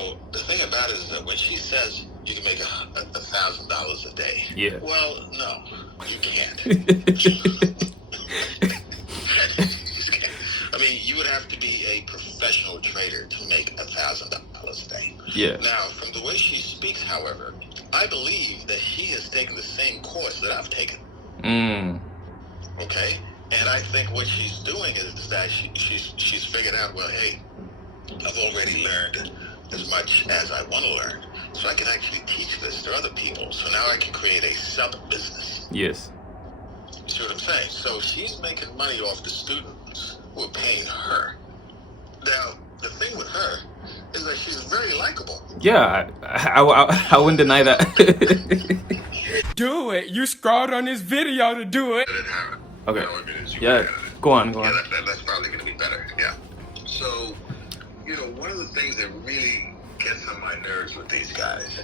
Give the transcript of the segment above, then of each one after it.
So the thing about it is that when she says you can make $1,000 a day, yeah. Well, no, you can't. I mean, you would have to be a professional trader to make $1,000 a day. Yeah. Now, from the way she speaks, however, I believe that she has taken the same course that I've taken. Okay, and I think what she's doing is that she's figured out, well, hey, I've already learned as much as I want to learn, so I can actually teach this to other people. So now I can create a sub-business. Yes. You see what I'm saying? So she's making money off the students who are paying her. Now, the thing with her is that she's very likable. Yeah, I wouldn't deny that. Do it. You scrolled on this video to do it. Okay. Yeah, go on. Yeah, that's probably going to be better. Yeah. So, one of the things that really gets on my nerves with these guys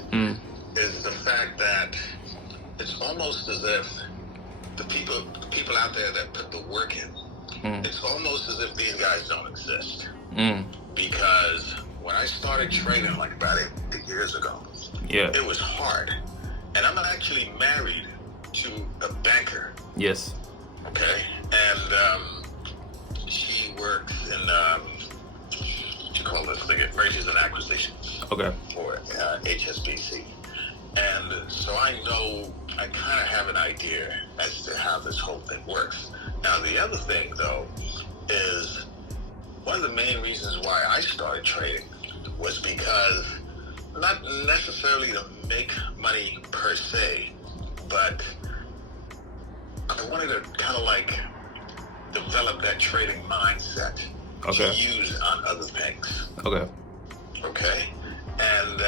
is the fact that it's almost as if the people out there that put the work in, it's almost as if these guys don't exist. Because when I started trading like about 8 years ago, it was hard. And I'm actually married to a banker. Yes. Okay. And she works in mergers and acquisitions. Okay. For HSBC. And so I kind of have an idea as to how this whole thing works. Now, the other thing, though, is one of the main reasons why I started trading was because not necessarily to make money per se, but I wanted to kind of like develop that trading mindset to use on other things. Okay. And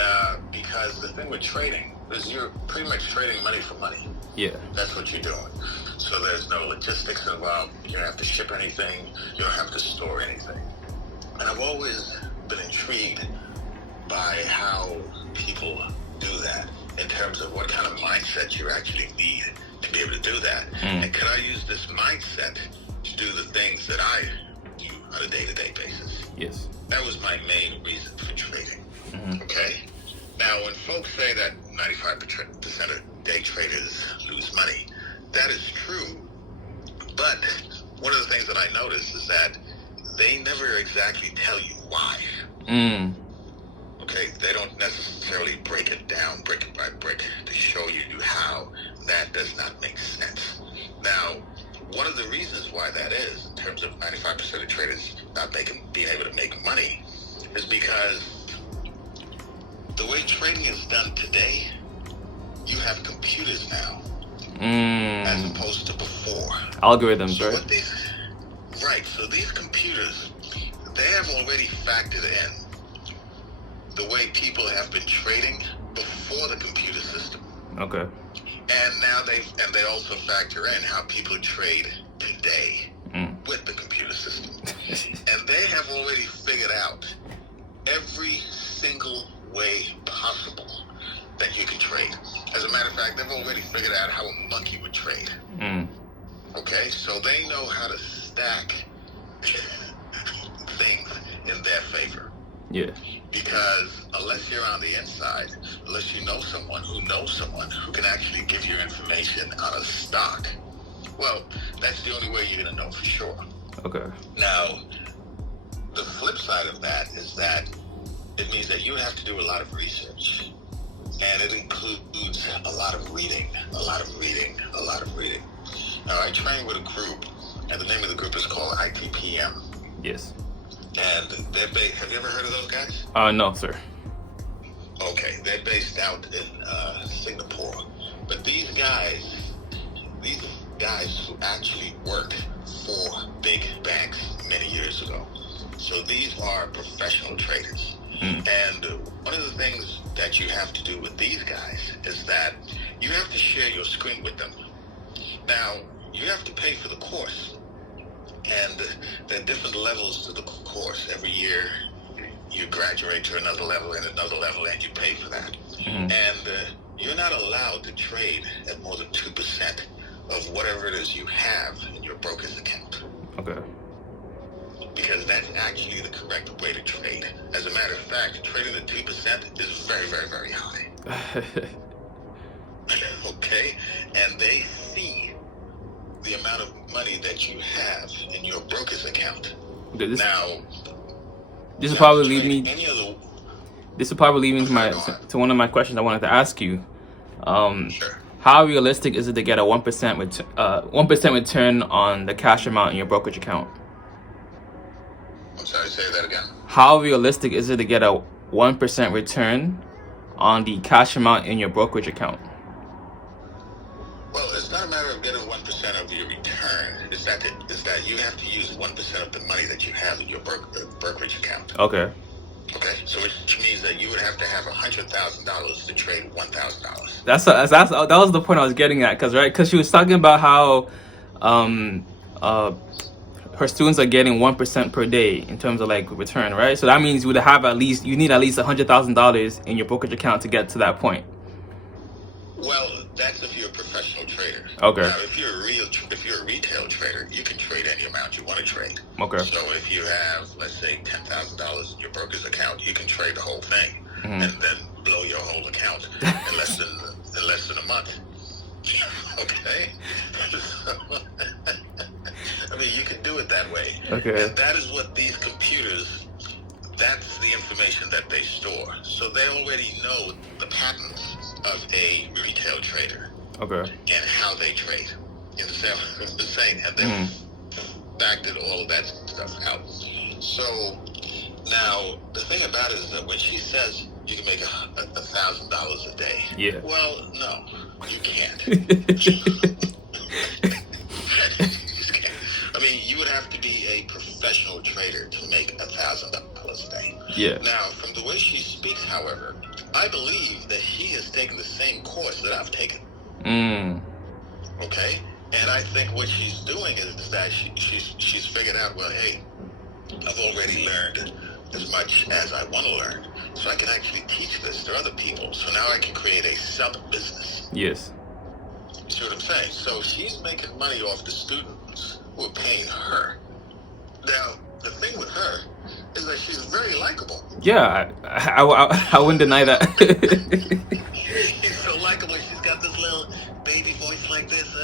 because the thing with trading is you're pretty much trading money for money. Yeah. That's what you're doing. So there's no logistics involved. You don't have to ship anything. You don't have to store anything. And I've always been intrigued by how people do that in terms of what kind of mindset you actually need to be able to do that. And could I use this mindset to do the things that I do on a day-to-day basis? Yes. That was my main reason for trading. Okay? Now, when folks say that 95% of day traders lose money, that is true. But one of the things that I noticed is that they never exactly tell you why. Okay? They don't necessarily break it down brick by brick to show you how that does not make sense. Now, one of the reasons why that is, in terms of 95% of traders not being able to make money, is because the way trading is done today, you have computers now, as opposed to before. Algorithms, So right? So these computers, they have already factored in the way people have been trading before the computer system. Okay. And now they also factor in how people trade today with the computer system. And they have already figured out every single way possible that you can trade. As a matter of fact, they've already figured out how a monkey would trade. Okay, so they know how to stack things in their favor. Yeah. Because unless you're on the inside, unless you know someone who can actually give you information on a stock, well, that's the only way you're going to know for sure. Okay. Now, the flip side of that is that it means that you have to do a lot of research. And it includes a lot of reading. Now, I train with a group, and the name of the group is called ITPM. Yes. And they're based, have you ever heard of those guys? No, sir. Okay, they're based out in Singapore. But these guys who actually worked for big banks many years ago. So these are professional traders. And one of the things that you have to do with these guys is that you have to share your screen with them. Now, you have to pay for the course. And there are different levels to the course. Every year, you graduate to another level and you pay for that. And you're not allowed to trade at more than 2% of whatever it is you have in your broker's account. Okay. because that's actually the correct way to trade. As a matter of fact, trading at 2% is very, very, very high. Okay? And they see the amount of money that you have in your broker's account. This will probably lead me. This will probably lead me to one of my questions I wanted to ask you. Sure. How realistic is it to get a 1% return on the cash amount in your brokerage account? I'm sorry, say that again. How realistic is it to get a 1% return on the cash amount in your brokerage account? Well, it's not a matter of getting 1% of your return. It's that you have to use 1% of the money that you have in your brokerage account. Okay. Okay, so which means that you would have to have $100,000 to trade $1,000. That was the point I was getting at, because she was talking about how her students are getting 1% per day in terms of like return, right? So that means you need at least $100,000 in your brokerage account to get to that point. Well, that's if you're a professional trader. Okay. Now, if you're a retail trader, you can trade any amount you want to trade. Okay. So if you have, let's say, $10,000 in your broker's account, you can trade the whole thing and then blow your whole account in less than a month. Okay. I mean, you can do it that way. Okay. And that is what these computers. That's the information that they store. So they already know the patterns of a retail trader. Okay. And how they trade. You understand what I'm saying? And they've factored all of that stuff out. So now the thing about it is that when she says you can make $1,000 a day. Yeah. Well, no, you can't. I mean, you would have to be a professional trader to make $1,000 a day. Yeah. Now, from the way she speaks, however, I believe that she has taken the same course that I've taken. Okay? And I think what she's doing is that she's figured out, well, hey, I've already learned as much as I want to learn, so I can actually teach this to other people. So now I can create a sub-business. Yes. You see what I'm saying? So she's making money off the students who are paying her. Now, the thing with her is that she's very likable. Yeah, I wouldn't deny that. She's so likable. She's got this little baby voice like this,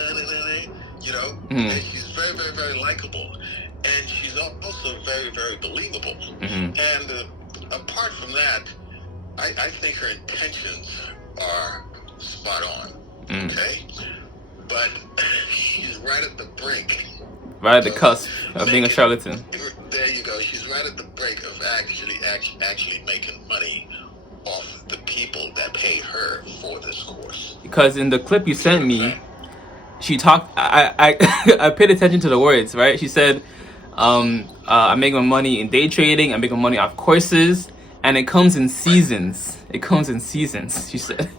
you know. And she's very, very, very likable, and she's also very, very believable. And apart from that, I think her intentions are spot on. Okay, but she's right at the brink. Right at the cusp of being a charlatan. There you go. She's right at the brink of actually making money off the people that pay her for this course. Because in the clip you sent me, she talked. I paid attention to the words. Right? She said, "I make my money in day trading. I make my money off courses, and it comes in seasons. It comes in seasons." She said.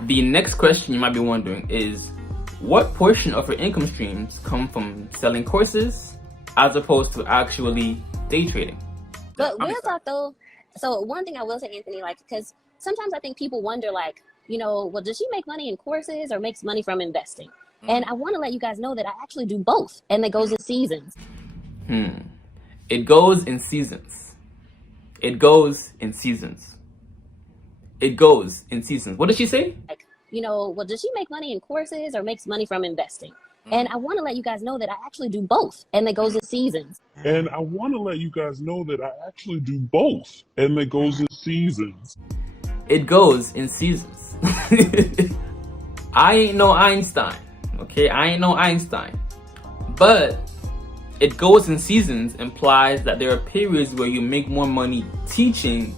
The next question you might be wondering is, what portion of her income streams come from selling courses as opposed to actually day trading? But real talk though, so one thing I will say, Anthony, like, because sometimes I think people wonder, like, you know, well, does she make money in courses or makes money from investing? And I want to let you guys know that I actually do both, and it goes in seasons. It goes in seasons. It goes in seasons. It goes in seasons. What did she say? Like, you know, well, does she make money in courses or makes money from investing? And I want to let you guys know that I actually do both, and it goes in seasons. And I want to let you guys know that I actually do both, and it goes in seasons. It goes in seasons. I ain't no Einstein, okay? I ain't no Einstein. But it goes in seasons implies that there are periods where you make more money teaching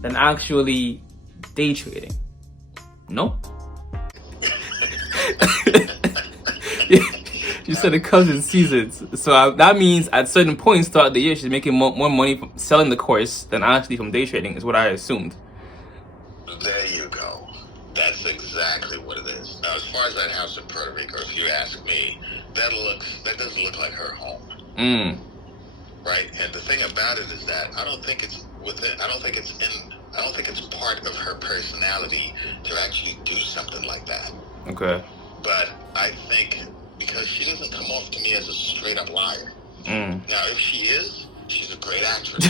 than actually day trading. No? You said it comes in seasons. So that means at certain points throughout the year, she's making more money from selling the course than actually from day trading, is what I assumed. There you go. That's exactly what it is. Now, as far as that house in Puerto Rico, if you ask me, that doesn't look like her home. Right? And the thing about it is that I don't think it's part of her personality to actually do something like that. Okay. But I think because she doesn't come off to me as a straight up liar. Now, if she is, She's a great actress.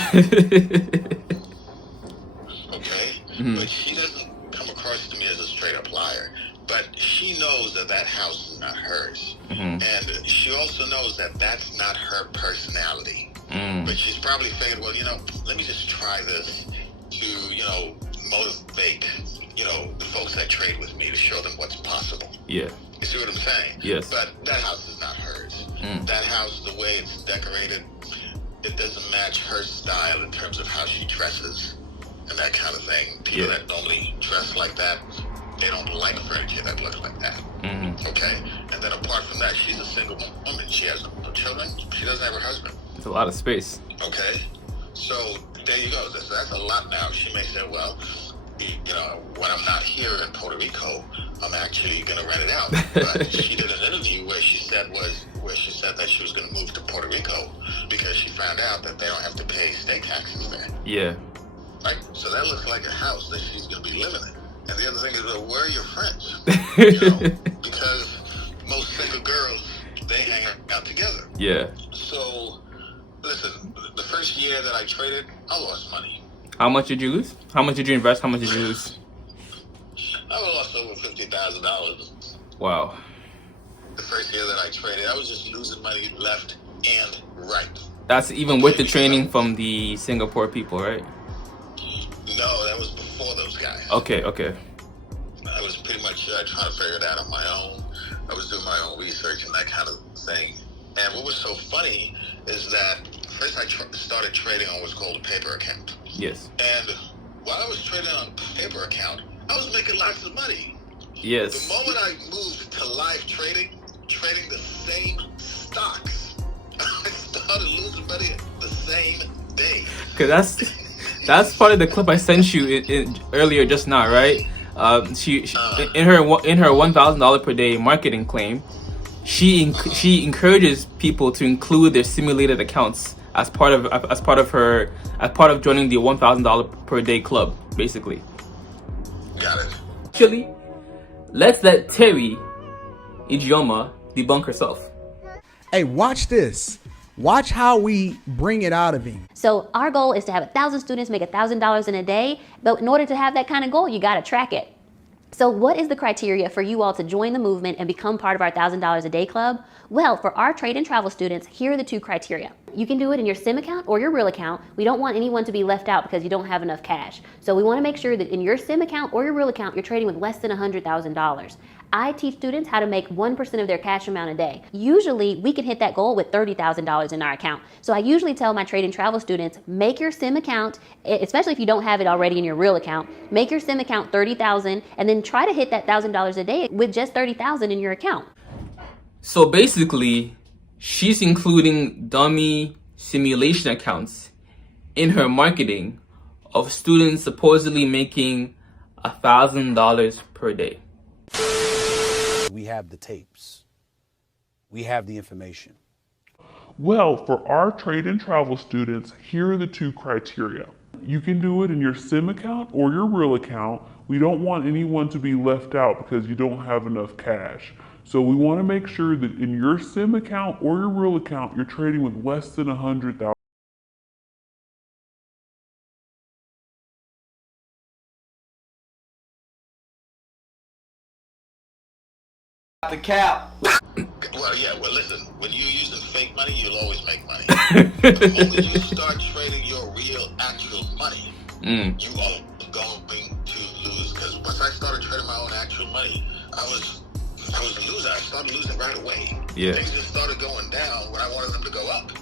Okay? But she doesn't come across to me as a straight up liar. But she knows that that house is not hers. And she also knows that that's not her personality. But she's probably figured, well, you know, let me just try this to, you know, motivate, you know, the folks that trade with me to show them what's possible. Yeah. You see what I'm saying? Yes. But that house is not hers. That house, the way it's decorated, it doesn't match her style in terms of how she dresses and that kind of thing. People that normally dress like that, they don't like furniture that looks like that. Okay? And then apart from that, she's a single woman. She has no children. She doesn't have her husband. It's a lot of space. Okay? So there you go. So that's a lot now. She may say, well, you know, when I'm not here in Puerto Rico, I'm actually going to rent it out. But she did an interview where she said that she was going to move to Puerto Rico because she found out that they don't have to pay state taxes there. Yeah. Right? So that looks like a house that she's going to be living in. And the other thing is, well, where are your friends? You know, because most single girls, they hang out together. Yeah. So, listen, the first year that I traded, I lost money. How much did you lose? How much did you invest? How much did you lose? I lost over $50,000. Wow. The first year that I traded, I was just losing money left and right. That's even with the training from the Singapore people, right? No, that was before those guys. Okay. I was pretty much trying to figure it out on my own. I was doing my own research and that kind of thing. And what was so funny is that first I started trading on what's called a paper account. Yes. And while I was trading on paper account, I was making lots of money. Yes. The moment I moved to live trading the same stocks, I started losing money the same day. Cause that's part of the clip I sent you earlier just now, right? She in her $1,000 per day marketing claim, she encourages people to include their simulated accounts as part of joining the $1,000 per day club, basically. Got it. Actually, let's let Teri Ijeoma debunk herself. Hey, watch this. Watch how we bring it out of him. So our goal is to have 1,000 students make $1,000 in a day. But in order to have that kind of goal, you got to track it. So what is the criteria for you all to join the movement and become part of our $1,000 a day club? Well, for our trade and travel students, here are the two criteria. You can do it in your SIM account or your real account. We don't want anyone to be left out because you don't have enough cash. So we want to make sure that in your SIM account or your real account, you're trading with less than $100,000. I teach students how to make 1% of their cash amount a day. Usually, we can hit that goal with $30,000 in our account. So I usually tell my trade and travel students, make your SIM account, especially if you don't have it already in your real account, make your SIM account $30,000 and then try to hit that $1,000 a day with just $30,000 in your account. So basically, she's including dummy simulation accounts in her marketing of students supposedly making $1,000 per day. We have the tapes. We have the information. Well, for our trade and travel students, here are the two criteria. You can do it in your SIM account or your real account. We don't want anyone to be left out because you don't have enough cash. So we want to make sure that in your SIM account or your real account, you're trading with less than $100,000. The cap. Well, yeah, well, listen, when you're using fake money, you'll always make money. The moment you start trading your real, actual money, you are going to lose. Because once I started trading my own actual money, I was a loser. I started losing right away. Yeah. Things just started going down when I wanted them to go up.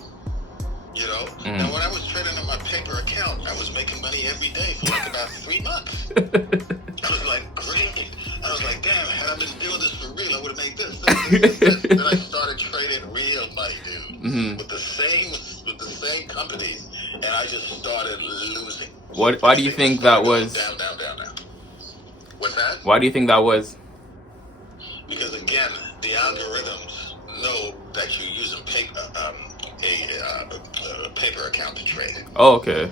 You know? And when I was trading on my paper account, I was making money every day for like about 3 months. I was like, great. I was like, damn, had I been doing this for real, I would have made this. Then I started trading real money, dude, with the same companies, and I just started losing. Why do you think that was? Down. What's that? Why do you think that was? Because again, the algorithms know that you're using a paper account to trade. Oh, okay.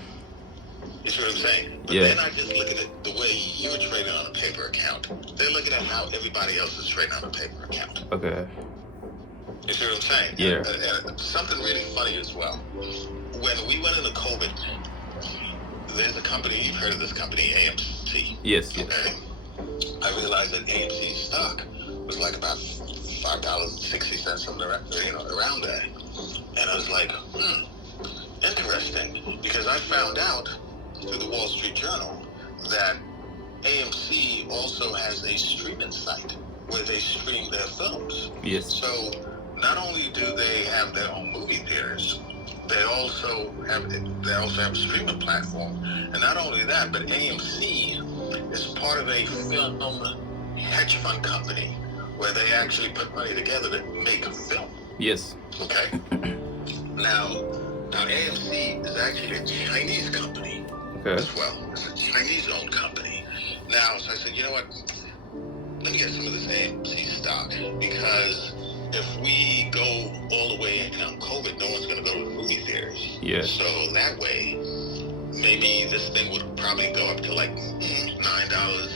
You see what I'm saying? But Yeah. they're not just looking at the way you're trading on a paper account. They're looking at how everybody else is trading on a paper account. Okay. You see what I'm saying? Yeah. And something really funny as well. when we went into COVID, there's a company, you've heard of this company, AMC. Yes. Okay. I realized that AMC stock was like about $5.60, something around that. And I was like, interesting, because I found out through the Wall Street Journal that AMC also has a streaming site where they stream their films. Yes. So not only do they have their own movie theaters, they also have a streaming platform. And not only that, but AMC is part of a film hedge fund company where they actually put money together to make a film. Yes. Okay. Now AMC is actually a Chinese company as well. It's a Chinese-owned company. Now, so I said, you know what? Let me get some of this AMC stock, because if we go all the way in on COVID, no one's going to go to the movie theaters. Yeah. So that way, maybe this thing would probably go up to like $9, $10,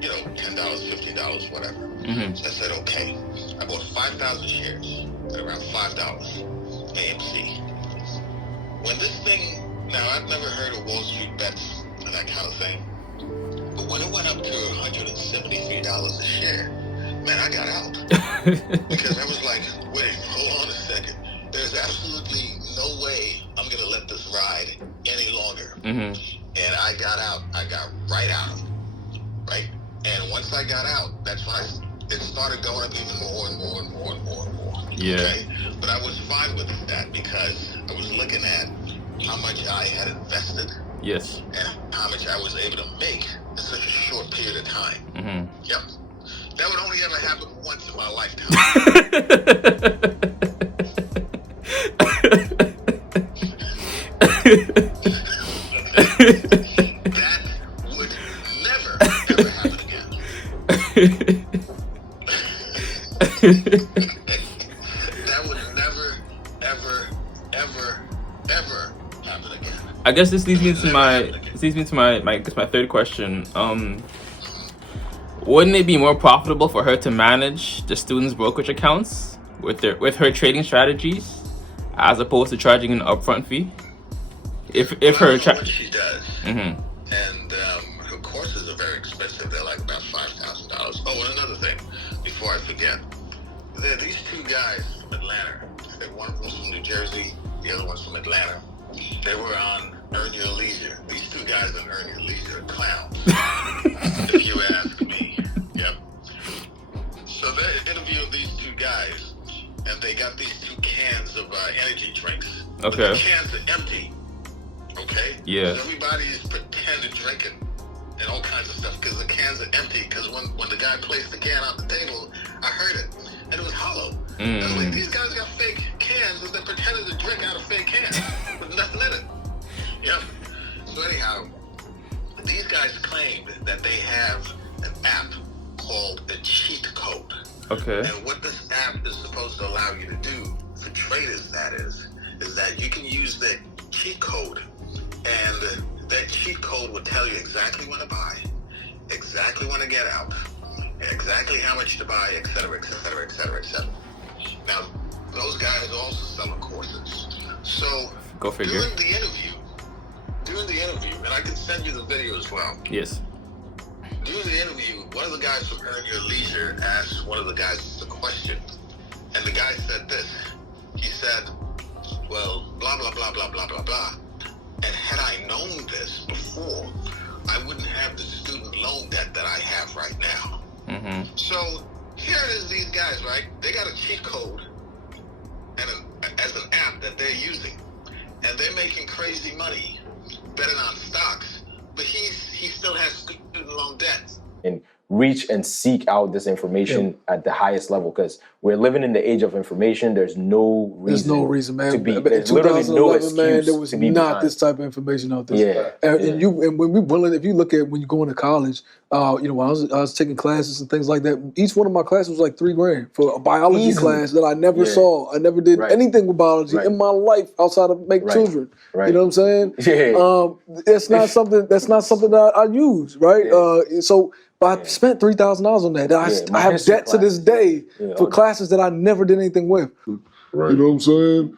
$15, whatever. Mm-hmm. So I said, okay. I bought 5,000 shares at around $5 AMC. When this thing, now I've never heard of Wall Street bets and that kind of thing, but when it went up to $173 a share, man, I got out. Because I was like, wait, hold on a second. There's absolutely no way I'm going to let this ride any longer. Mm-hmm. And I got out. I got right out of it. Right? And once I got out, that's when it started going up even more and more and more and more and more. Yeah. Okay? But I was fine with that because I was looking at how much I had invested. Yes. And how much I was able to make in such a short period of time. Mm-hmm. Yep. That would only ever happen once in my lifetime. That would never, ever happen again. That would never, ever, ever, ever happen again. I guess this leads me to my third question. Wouldn't it be more profitable for her to manage the students' brokerage accounts with her trading strategies, as opposed to charging an upfront fee? If her what she does, mm-hmm. And her courses are very expensive. They're like about $5,000. Oh, and another thing, before I forget, there are these two guys from Atlanta. One of them's from New Jersey, the other one's from Atlanta. They were on Earn Your Leisure. These two guys on Earn Your Leisure are clowns, if you ask me. Yep. So they interviewed these two guys, and they got these two cans of energy drinks. Okay. But the cans are empty. Okay? Yeah. So everybody is pretending drinking and all kinds of stuff because the cans are empty. Because when the guy placed the can on the table, I heard it, and it was hollow. I was like, these guys got fake cans, and they're pretending to drink out of fake cans with nothing in it. Yep. So anyhow, these guys claimed that they have an app called the cheat code. Okay. And what this app is supposed to allow you to do, for traders that is that you can use the cheat code, and that cheat code will tell you exactly when to buy, exactly when to get out, exactly how much to buy, et cetera, et cetera, et cetera, et cetera. Now, those guys also selling courses. So, Go figure. during the interview, and I can send you the video as well. Yes. During the interview, one of the guys from Earn Your Leisure asked one of the guys a question, and the guy said this. He said, well, blah, blah, blah, blah, blah, blah, blah. And had I known this before, I wouldn't have the student loan debt that I have right now. Mm-hmm. So here it is, these guys, right? They got a cheat code and as an app that they're using. And they're making crazy money betting on stocks. But he still has student loan debt. And reach and seek out this information at the highest level, because we're living in the age of information. There's no reason, man. to be. In There's literally no 2011, excuse man, there was to be not behind. this type of information out there. And when we willing, if you look at when you go into college, when I was taking classes and things like that, each one of my classes was like $3,000 for a biology class that I never saw. I never did anything with biology in my life outside of make children. You know what I'm saying? It's not something. That's not something that I use, right? So. But I spent $3,000 on that. I have debt to this day for classes that I never did anything with. You know what I'm saying?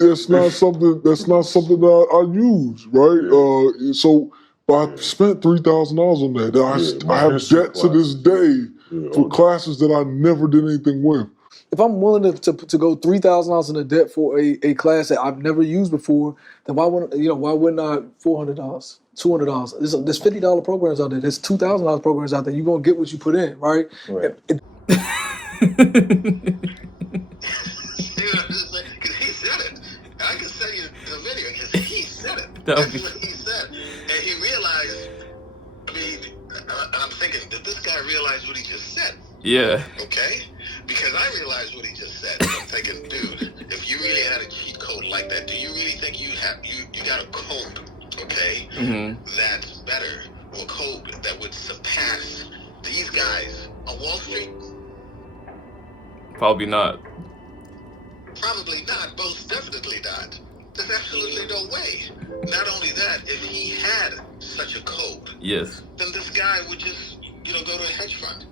It's not something that I use, right? So I spent $3,000 on that. I have debt to this day for classes that I never did anything with. If I'm willing to go $3,000 in a debt for a class that I've never used before, then why wouldn't I $400, $200? There's $50 programs out there. There's $2,000 programs out there. You're gonna get what you put in, right? Because he said it. And I can send you the video because he said it. That's what he said. And he realized, I'm thinking, did this guy realize what he just said? Yeah. Okay? Because I realized what he just said. I'm thinking, dude, if you really had a cheat code like that, do you really think you got a code, okay, that's better, or a code that would surpass these guys on Wall Street? Probably not. Probably not. Most definitely not. There's absolutely no way. Not only that, if he had such a code, yes, then this guy would just, go to a hedge fund.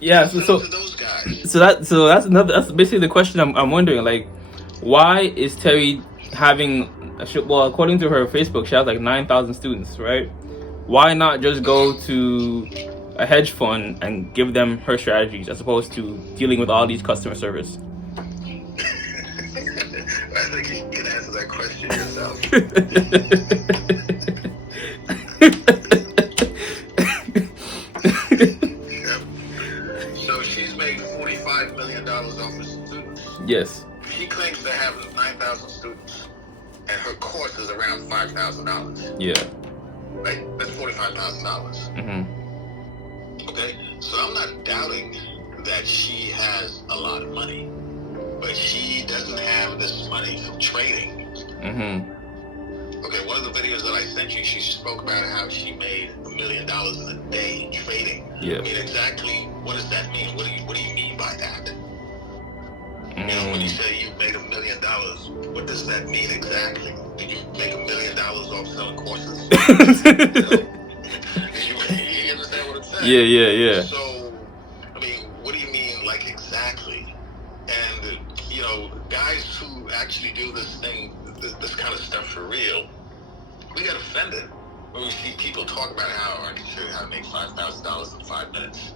Yeah. So that's basically the question I'm wondering. Like, why is Teri having according to her Facebook, she has like 9,000 students, right? Why not just go to a hedge fund and give them her strategies as opposed to dealing with all these customer service? I think you can answer that question yourself. So she's made $45 million off her students. Yes. She claims to have 9,000 students, and her course is around $5,000. Yeah. Right? That's $45,000. Okay? So I'm not doubting that she has a lot of money, but she doesn't have this money from trading. Okay, one of the videos that I sent you, she spoke about how she made $1 million in a day trading. Yeah. I mean, exactly what does that mean? What do you mean by that? When you say you made $1 million, what does that mean exactly? Did you make $1 million off selling courses? You understand what I'm saying? Yeah. So, I mean, what do you mean, like, exactly? And, guys who actually do this this kind of stuff for real, we get offended when we see people talk about how I can show you how to make $5,000 in 5 minutes.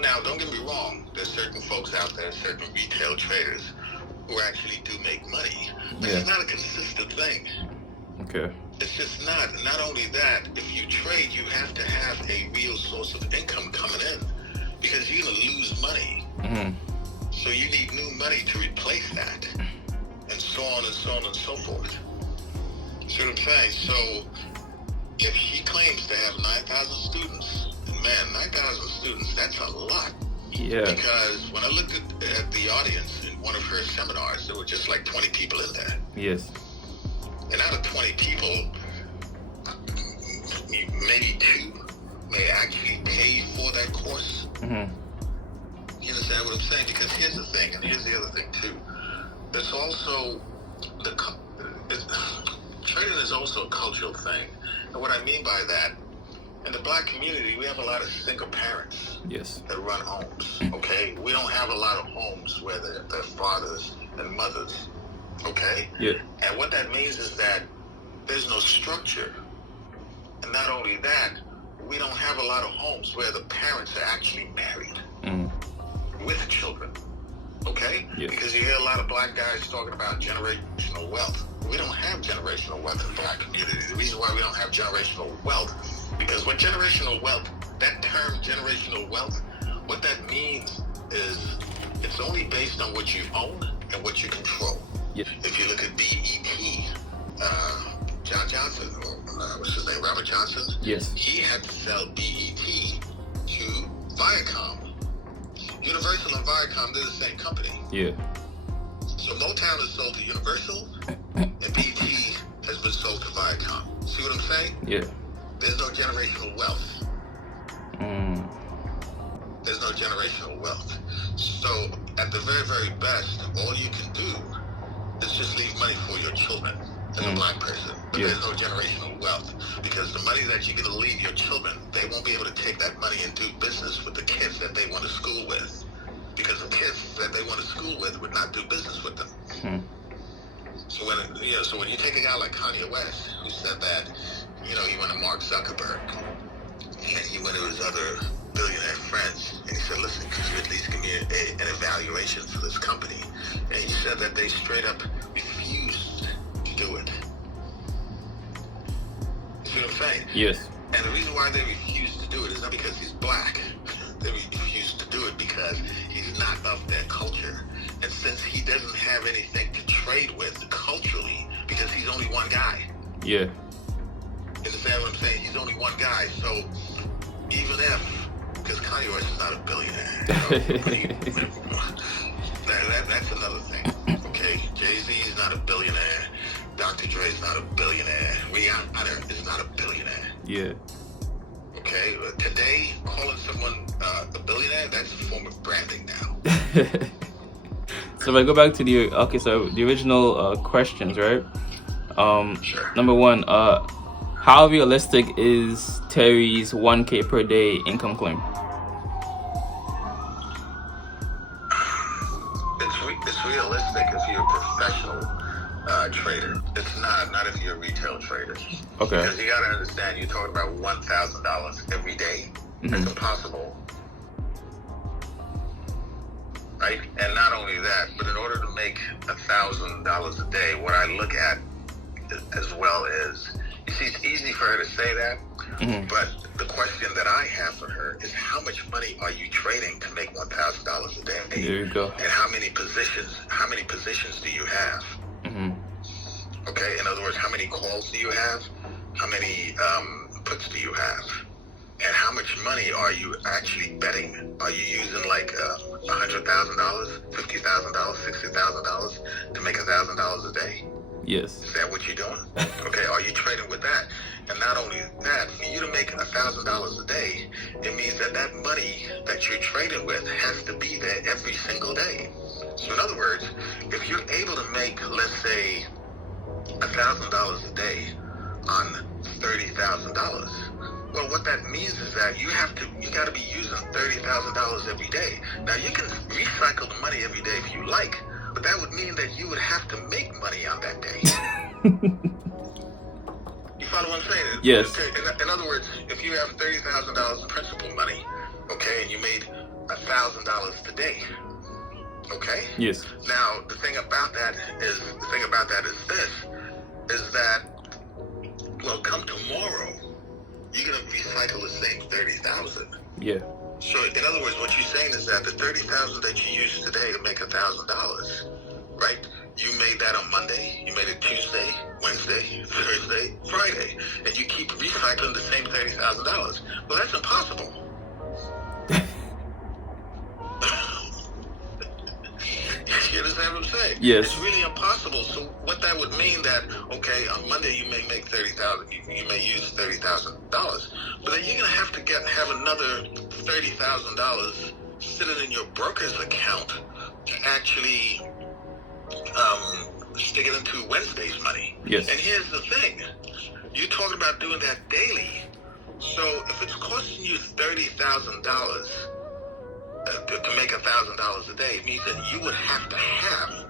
Now, don't get me wrong. There's certain folks out there, certain retail traders who actually do make money. But it's not a consistent thing. Okay. It's just not. Not only that, if you trade, you have to have a real source of income coming in because you're going to lose money. So you need new money to replace that, and so on and so on and so forth. See what I'm saying? So if she claims to have 9,000 students, man, 9,000 students, that's a lot. Yeah. Because when I looked at the audience in one of her seminars, there were just like 20 people in there. Yes. And out of 20 people, maybe 2 may actually pay for that course. You understand what I'm saying? Because here's the thing, and here's the other thing too. There's also trading is also a cultural thing. And what I mean by that, in the black community, we have a lot of single parents that run homes, okay? We don't have a lot of homes where they're fathers and mothers, okay? Yeah. And what that means is that there's no structure. And not only that, we don't have a lot of homes where the parents are actually married with children, okay? Yes. Because you hear a lot of black guys talking about generational wealth. We don't have generational wealth in the black community. The reason why we don't have generational wealth, because when generational wealth, that term generational wealth, what that means is it's only based on what you own and what you control. Yes. If you look at BET, John Johnson, what's his name, Robert Johnson? Yes. He had to sell BET to Viacom. Universal and Viacom, they're the same company. Yeah. So Motown is sold to Universal, and BET has been sold to Viacom. See what I'm saying? Yeah. There's no generational wealth. There's no generational wealth. So at the very, very best, all you can do is just leave money for your children as a black person. But there's no generational wealth, because the money that you're going to leave your children, they won't be able to take that money and do business with the kids that they went to school with. because the kids that they went to school with would not do business with them. So when you take a guy like Kanye West, who said that, he went to Mark Zuckerberg, and he went to his other billionaire friends, and he said, listen, could you at least give me an evaluation for this company? And he said that they straight up refused to do it. You see what I'm saying? Yes. And the reason why they refused to do it is not because he's black. They refused to do it because he's not of their culture. And since he doesn't have anything to trade with culturally, because he's only one guy. Yeah. You understand what I'm saying? He's only one guy. So even if, because Kanye West is not a billionaire. That's another thing. Okay? Jay-Z is not a billionaire. Dr. Dre is not a billionaire. Rihanna is not a billionaire. Yeah. Okay? Today, calling someone a billionaire, that's a form of branding now. So if I go back to the original questions, right? Sure. Number one, how realistic is Teri's 1K per day income claim? It's realistic if you're a professional trader. It's not if you're a retail trader. Okay. Because you got to understand, you're talking about $1,000 every day. It's impossible. Right? And not only that, but in order to make $1,000 a day, what I look at as well is, you see, it's easy for her to say that, but the question that I have for her is, how much money are you trading to make $1,000 a day? There you go. And how many positions do you have? Okay, in other words, how many calls do you have? How many puts do you have? And how much money are you actually betting? Are you using like $100,000, $50,000, $60,000 to make $1,000 a day? Yes. Is that what you're doing? Okay, are you trading with that? And not only that, for you to make $1,000 a day, it means that that money that you're trading with has to be there every single day. So in other words, if you're able to make, let's say, $1,000 a day on $30,000, well, what that means is that you got to be using $30,000 every day. Now, you can recycle the money every day if you like, but that would mean that you would have to make money on that day. You follow what I'm saying? Yes. Okay, in other words, if you have $30,000 in principal money, okay, and you made $1,000 today, okay? Yes. Now, the thing about that is that, well, come tomorrow, you're gonna recycle the same 30,000. Yeah. So, in other words, what you're saying is that the 30,000 that you used today to make $1,000, right? You made that on Monday, you made it Tuesday, Wednesday, Thursday, Friday, and you keep recycling the same $30,000. Well, that's impossible. You understand what I'm saying? Yes. It's really impossible. So what that would mean that, okay, on Monday you may make $30,000, you may use $30,000, but then you're gonna have to have another $30,000 sitting in your broker's account to actually stick it into Wednesday's money. Yes. And here's the thing: you're talking about doing that daily. So if it's costing you $30,000 to make $1,000 a day, it means that you would have to have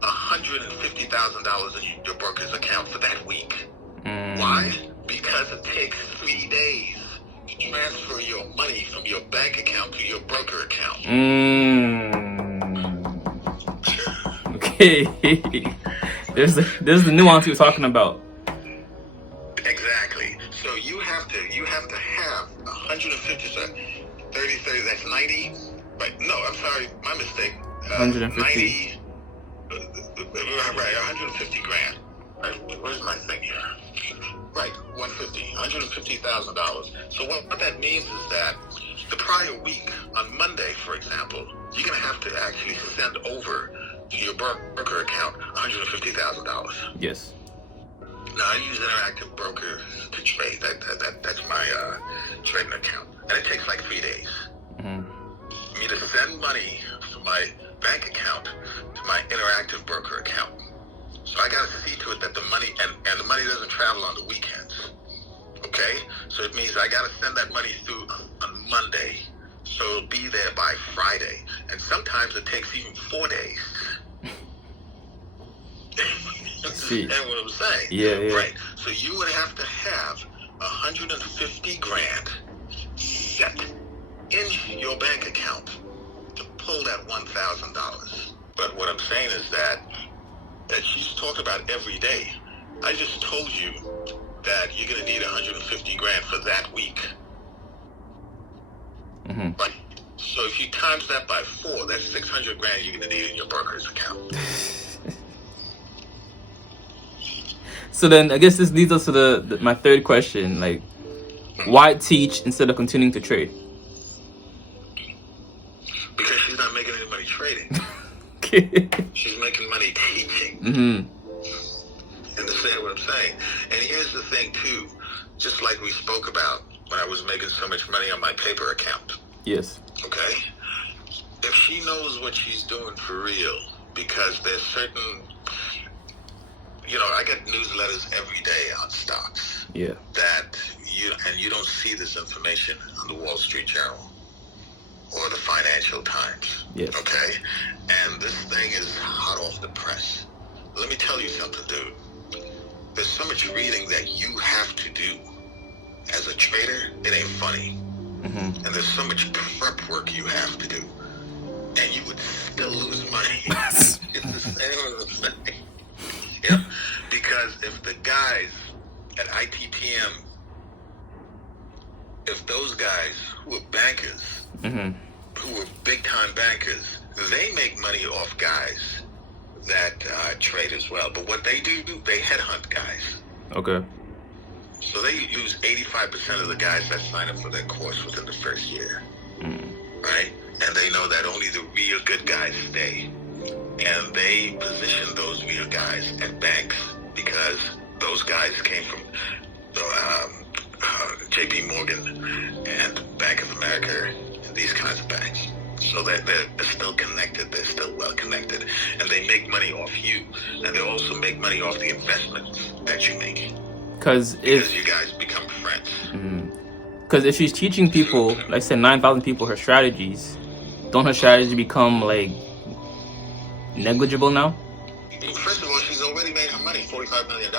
$150,000 in your broker's account for that week. Why? Because it takes 3 days to transfer your money from your bank account to your broker account. Okay. There's the nuance you were talking about. Exactly. So you have to have 150, 30, that's 90. Right? No, I'm sorry, my mistake. 150. 90. Right, 150 grand. Right, where's my thing here? Right, $150,000. So what that means is that the prior week, on Monday, for example, you're going to have to actually send over to your broker account $150,000. Yes. Now, I use Interactive Broker to trade. That's my trading account. And it takes like 3 days. For me to send money from my bank account to my Interactive Broker account. So I got to see to it that the money, and the money doesn't travel on the weekends. Okay? So it means I got to send that money through on Monday. So So it'll be there by Friday. And sometimes it takes even 4 days. See. Understand what I'm saying? Yeah. Right. So you would have to have 150 grand set in your bank account to pull that $1,000. But what I'm saying is that she's talked about every day. I just told you that you're going to need 150 grand for that week. Mm-hmm. Right. So if you times that by 4, that's 600 grand you're going to need in your broker's account. So then I guess this leads us to my third question. Like, why teach instead of continuing to trade? Because she's not making any money trading. She's making money teaching. Mm-hmm. Understand what I'm saying? And here's the thing too, just like we spoke about when I was making so much money on my paper account. Yes. Okay? If she knows what she's doing for real, because there's certain, I get newsletters every day on stocks. Yeah. That you don't see this information on the Wall Street Journal or the Financial Times. Yes. Okay? And this thing is hot off the press. Let me tell you something, dude. There's so much reading that you have to do. As a trader, it ain't funny. Mm-hmm. And there's so much prep work you have to do. And you would still lose money. It's the same thing. Yeah. Because if the guys at ITPM, if those guys who are bankers, mm-hmm. who are big-time bankers, they make money off guys that trade as well. But what they do, they headhunt guys. Okay. So they lose 85% of the guys that sign up for their course within the first year. Right? And they know that only the real good guys stay. And they position those real guys at banks because those guys came from JP Morgan and Bank of America and these kinds of banks. So they're still connected. They're still well connected. And they make money off you. And they also make money off the investments that you make. Because you guys become friends. Because if she's teaching people, like say 9,000 people her strategies, don't her strategy become like negligible now? First of all, she's already made her money, $45 million.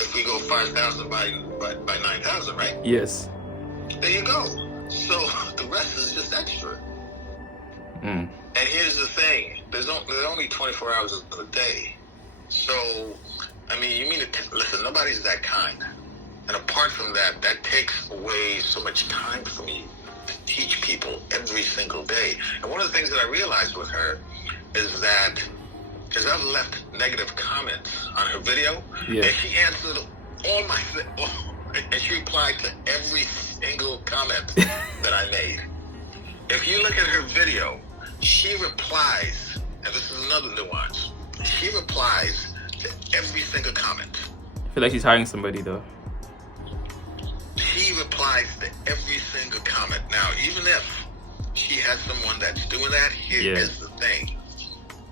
If we go 5,000 by 9,000, right? Yes. There you go. So the rest is just extra. And here's the thing: there's only 24 hours of the day. So, I mean, you mean to listen? Nobody's that kind. And apart from that, that takes away so much time from you to teach people every single day. And one of the things that I realized with her is that, because I've left negative comments on her video, and she answered all my, and she replied to every single comment that I made. If you look at her video, she replies, and this is another nuance, she replies to every single comment. I feel like she's hiring somebody though. She replies to every single comment. Now, even if she has someone that's doing that, here is the thing.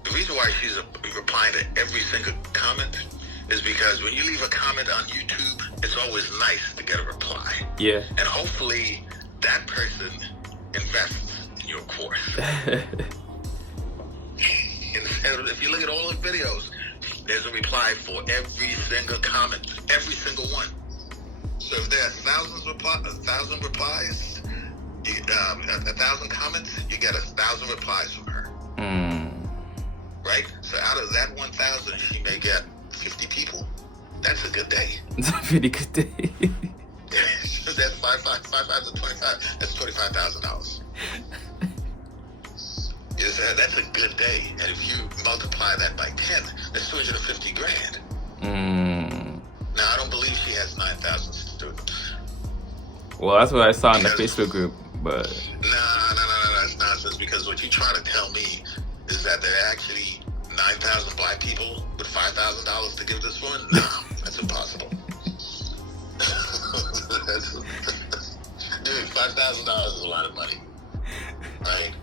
The reason why she's replying to every single comment is because when you leave a comment on YouTube, it's always nice to get a reply. Yeah. And hopefully that person invests in your course. If you look at all the videos, there's a reply for every single comment, every single one. So if there are 1,000 replies, 1,000 comments, you get 1,000 replies from her. Right? So out of that 1,000, she may get 50 people. That's a good day. That's a pretty good day. That's 5 to 25. That's $25,000. That's a good day. And if you multiply that by 10, that's 250 grand. Now, I don't believe she has 9,000 students. Well, that's what I saw in the Facebook group, but... No, that's nonsense, because what you try to tell me is that there are actually 9,000 black people with $5,000 to give this woman? No, that's impossible. Dude, $5,000 is a lot of money, right?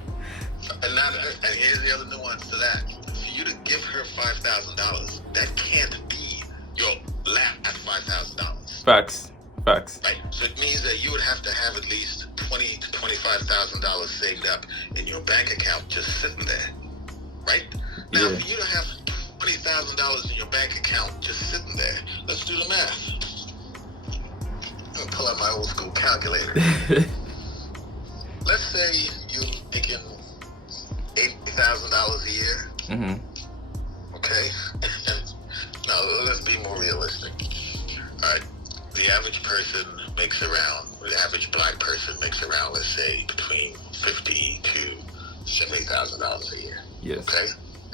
And here's the other nuance to that. For you to give her $5,000, that can't be your last $5,000. Facts. Facts. Right. So it means that you would have to have at least $20,000 to $25,000 saved up in your bank account just sitting there. Right? Now, for you to have $20,000 in your bank account just sitting there, let's do the math. I'm going to pull out my old school calculator. Let's say you're making $80,000 a year. Mm-hmm. Okay? Now, let's be more realistic. All right. The average person makes around, the average black person makes around, let's say, between $50,000 to $70,000 a year. Yes. Okay?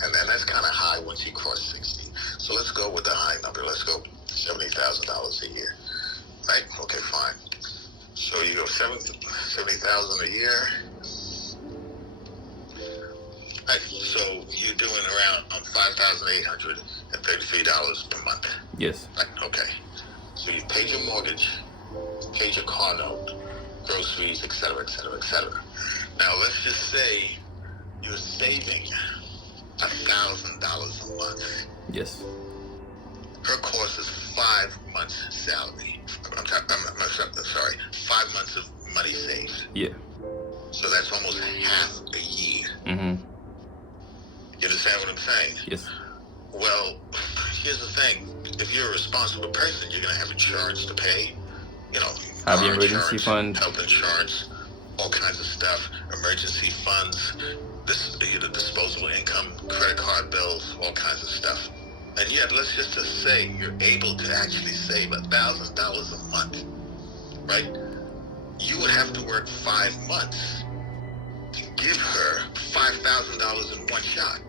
And that's kind of high once you cross 60. So let's go with the high number. Let's go $70,000 a year. Right? Okay, fine. So you go $70,000 a year. Right, so you're doing around $5,833 per month. Yes. Right, okay. So you paid your mortgage, paid your car note, groceries, etc., etc., etc. Now let's just say you're saving $1,000 a month. Yes. Her course is 5 months' salary. I'm sorry, 5 months of money saved. Yeah. So that's almost half a year. Mm-hmm. You understand what I'm saying? Yes. Well, here's the thing. If you're a responsible person, you're going to have insurance to pay. You know, have your emergency fund, health insurance, all kinds of stuff, emergency funds, disposable income, credit card bills, all kinds of stuff. And yet, let's just say you're able to actually save $1,000 a month, right? You would have to work 5 months to give her $5,000 in one shot.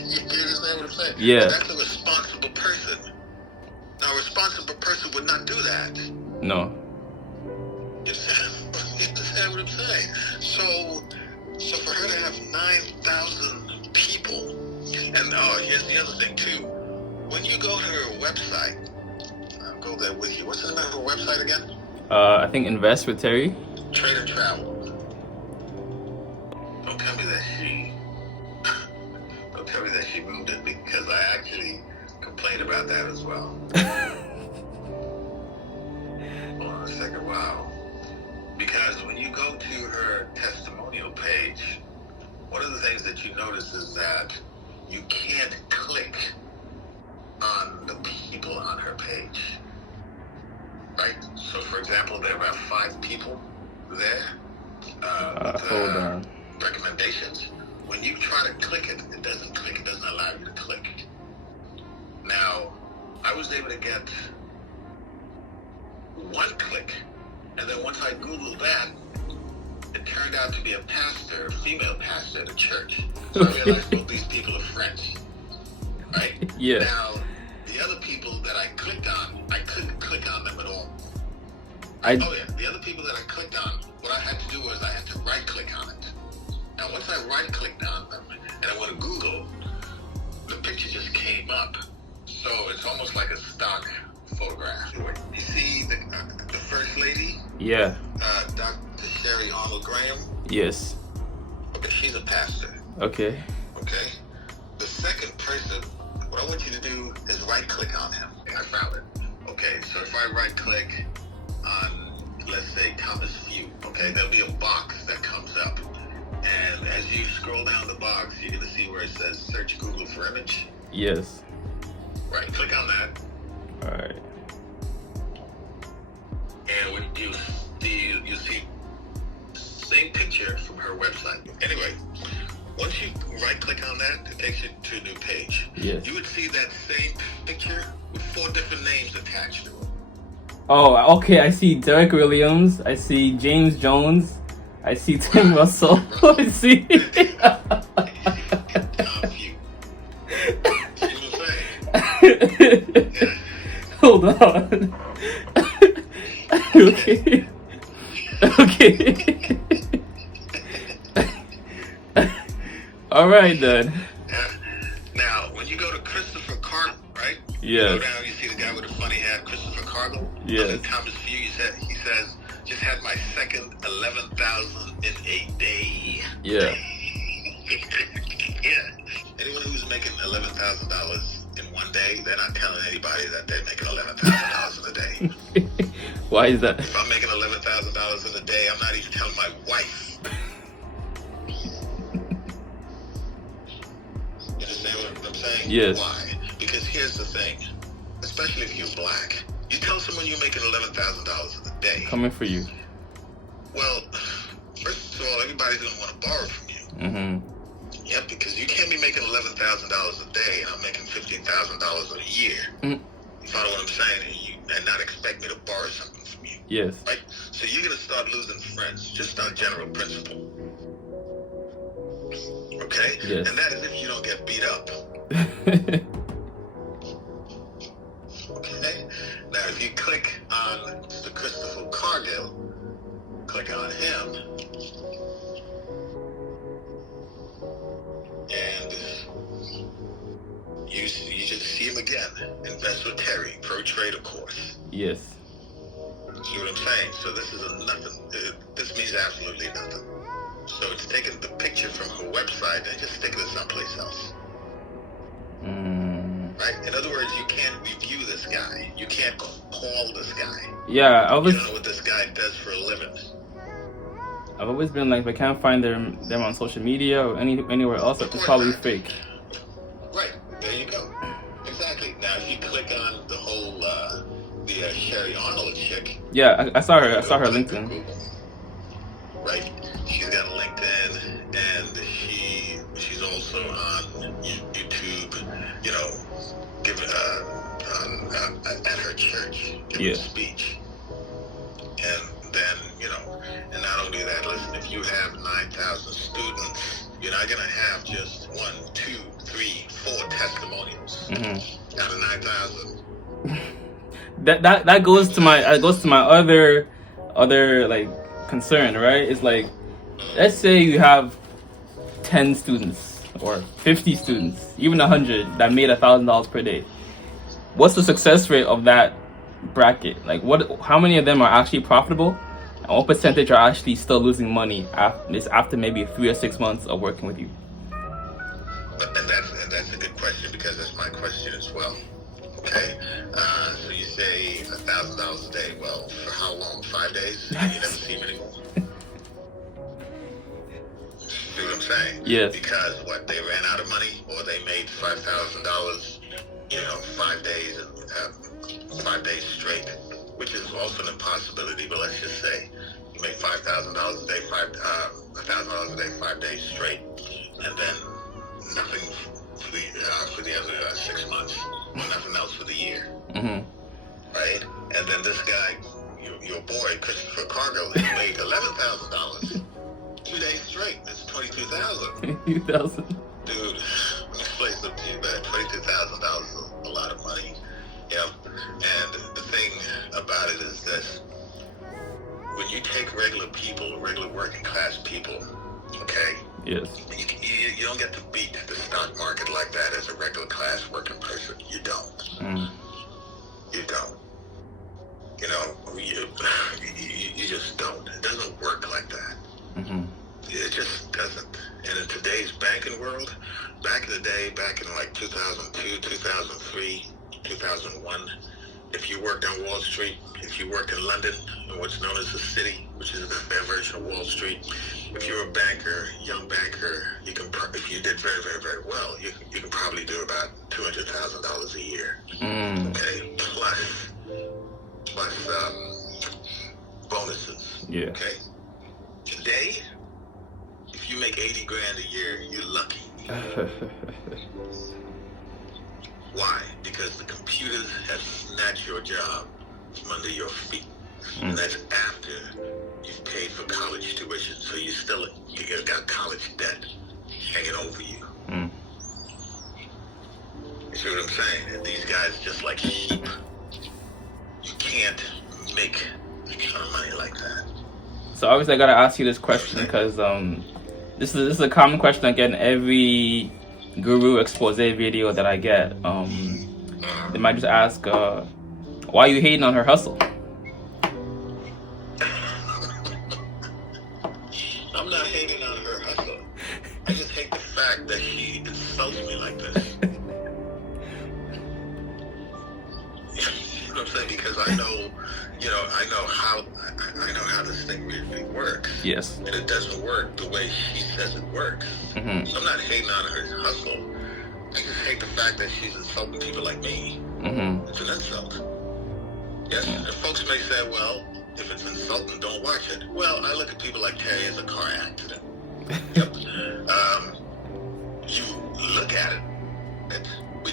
You understand what I'm saying? Yeah. That's a responsible person. Now, a responsible person would not do that. No. You understand what I'm saying? So for her to have 9,000 people, and here's the other thing too. When you go to her website, I'll go there with you. What's the name of her website again? I think Invest with Teri. Trade and Travel. Don't tell me that she moved it, because I actually complained about that as well. Hold on a second. Wow. Because when you go to her testimonial page, one of the things that you notice is that you can't click on the people on her page. Right? So, for example, there are about 5 people there hold on. Recommendations. When you try to click it, it doesn't click. It doesn't allow you to click. Now, I was able to get 1 click, and then once I Googled that, it turned out to be a pastor, a female pastor at a church. So I realized both these people are French. Right? Yeah. Now, the other people that I clicked on, I couldn't click on them at all. The other people that I clicked on, what I had to do was I had to right-click on it. Now, once I right-clicked on them, and I went to Google, the picture just came up. So it's almost like a stock photograph. You see the first lady? Yeah. Dr. Sherry Arnold Graham? Yes. Okay, she's a pastor. Okay. Okay? The second person, what I want you to do is right-click on him. I found it. Okay, so if I right-click on, let's say, Thomas Few, okay, there'll be a box that comes up. And as you scroll down the box, you're going to see where it says search Google for image. Yes. Right, click on that. All right. And when you see same picture from her website. Anyway, once you right-click on that, it takes you to a new page. Yes. You would see that same picture with 4 different names attached to it. Oh, okay. I see Derek Williams. I see James Jones. I see Tim Russell. I see. Hold on. Okay. Okay. All right then. Now, when you go to Christopher Cargill, right? Yeah. You go down, you see the guy with the funny hat, Christopher Cargill. Yes. Thomas Few, he says, just had my second 11,000 in a day. Yeah. Yeah. Anyone who's making $11,000 in one day, they're not telling anybody that they're making $11,000 in a day. Why is that? If I'm making $11,000 in a day, I'm not even telling my wife. You understand what I'm saying? Yes. Why? Because here's the thing, especially if you're black, you tell someone you're making $11,000 a day. Coming for you. Well, first of all, everybody's gonna want to borrow from you. Mm-hmm. Yep, because you can't be making $11,000 a day and I'm making $15,000 a year. Mm. You follow what I'm saying? And not expect me to borrow something from you. Yes. Right? So you're gonna start losing friends, just on general principle. Okay? Yes. And that is if you don't get beat up. Okay? Now if you click on Mr. Christopher Cargill, click on him, and you just see him again. Invest with Teri, Pro Trader course. Yes. See what I'm saying? So this is a nothing. This means absolutely nothing. So it's taking the picture from her website and just sticking it someplace else. Right? In other words, you can't review this guy. You can't call this guy. Yeah, I was. You don't know what this guy does for a living. I've always been like, if I can't find them on social media or anywhere else, it's probably fake. Right. There you go. Exactly. Now, if you click on the whole the Sherry Arnold chick. Yeah, I saw her. I saw her LinkedIn. Google, right. She's got a LinkedIn, and she's also on YouTube. You know, giving at her church, giving a speech, and then and not only that. Listen, if you have 9,000 students, you're not gonna have just 1, 2, 3, 4 testimonials out of 9,000. That goes to my other like concern, right? It's like, let's say you have 10 students or 50 students, even 100 that made $1,000 per day. What's the success rate of that bracket? Like, how many of them are actually profitable, and what percentage are actually still losing money after maybe 3 or 6 months of working with you? And that's a good question, because that's my question as well. Okay, so you say $1,000 a day. Well, for how long? 5 days? You never see him anymore. See what I'm saying? Yes. Because they ran out of money, or they made $5,000, 5 days and 5 days straight, which is also an impossibility. But let's just say you make $5,000 a day, $1,000 a day, 5 days straight, and then nothing for the other 6 months, nothing else for the year, right? And then this guy, your boy Christopher Cargill, he made $11,000 2 days straight. That's $22,000. $22,000. Dude, let me explain something to you, man. $22,000 is a lot of money. And the thing about it is this: when you take regular people, regular working class people, okay? Yes. You don't get to beat the stock market like that as a regular class working person. You don't. You don't. You just don't. It doesn't work like that. It just doesn't. And in today's banking world, back in the day, back in like 2002, 2003, 2001, if you worked on Wall Street, if you worked in London, in what's known as the city, which is their version of Wall Street, if you're a banker, young banker, if you did very, very, very well, you can probably do about $200,000 a year. Okay, plus bonuses. Yeah. Okay. Today, if you make 80 grand a year, you're lucky. Why? Because the computers have snatched your job from under your feet. And that's after you've paid for college tuition. So you got college debt hanging over you. You see what I'm saying? And these guys just like sheep. You can't make that kind of money like that. So obviously I gotta ask you this question, because this is a common question I get in every guru expose video that I get. They might just ask, why are you hating on her hustle? I'm not hating on her hustle. I just hate the fact that she insults me like this. saying? Because I know, I know how this thing really works. Yes. And it doesn't work the way she says it works. Mm-hmm. So I'm not hating on her hustle. I just hate the fact that she's insulting people like me. Mm-hmm. It's an insult. Yes, and folks may say, well, if it's insulting, don't watch it. Well, I look at people like Teri as a car accident. Yep. You look at it, but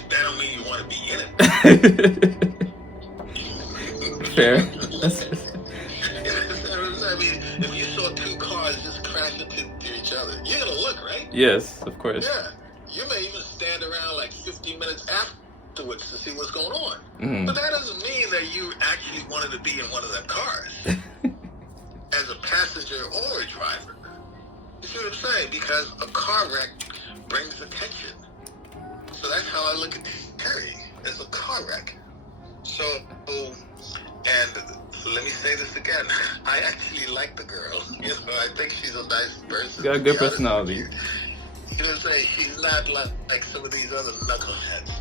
that don't mean you want to be in it. Fair. I mean, if you saw two cars just crash into each other, you're going to look, right? Yes, of course. Yeah. You may even stand around like 15 minutes afterwards to see what's going on. Mm-hmm. But that doesn't mean that you actually wanted to be in one of them cars as a passenger or a driver. You see what I'm saying? Because a car wreck brings attention. So that's how I look at Teri, as a car wreck. So, and let me say this again. I actually like the girl. I think she's a nice person. Got a good personality. You know what I'm saying? She's not like some of these other knuckleheads.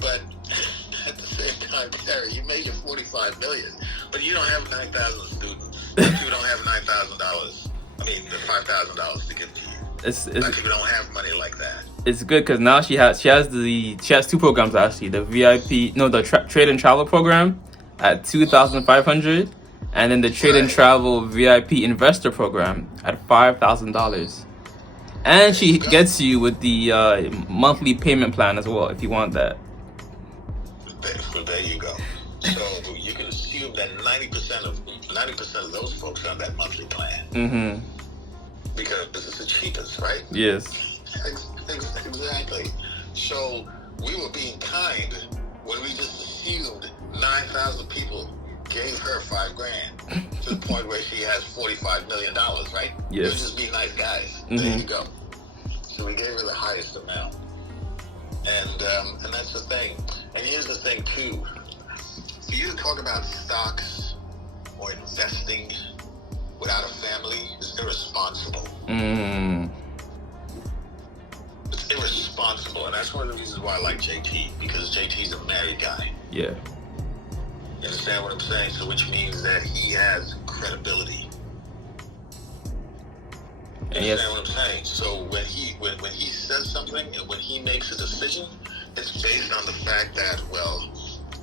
But at the same time, Teri, you made your $45 million, but you don't have 9,000 students. You don't have $9,000. I mean, the $5,000 to give to you. Like people don't have money like that. It's good because now she has two programs actually. The trade and travel program at $2,500, and then the trade and travel VIP investor program at $5,000. And she gets you with the monthly payment plan as well if you want that. There you go. So you can assume that 90% of those folks are on that monthly plan. Mm-hmm. Because this is the cheapest, right? Yes. Exactly. So we were being kind when we just assumed 9,000 people gave her $5,000 to the point where she has $45 million, right? Yes. We'll just be nice guys. Mm-hmm. There you go. So we gave her the highest amount. And that's the thing. And here's the thing too. For you to talk about stocks or investing without a family is irresponsible. Mm. It's irresponsible, and that's one of the reasons why I like JT, because JT's a married guy. Yeah. You understand what I'm saying? So which means that he has credibility. You understand what I'm saying? So when he says something and when he makes a decision, it's based on the fact that, well,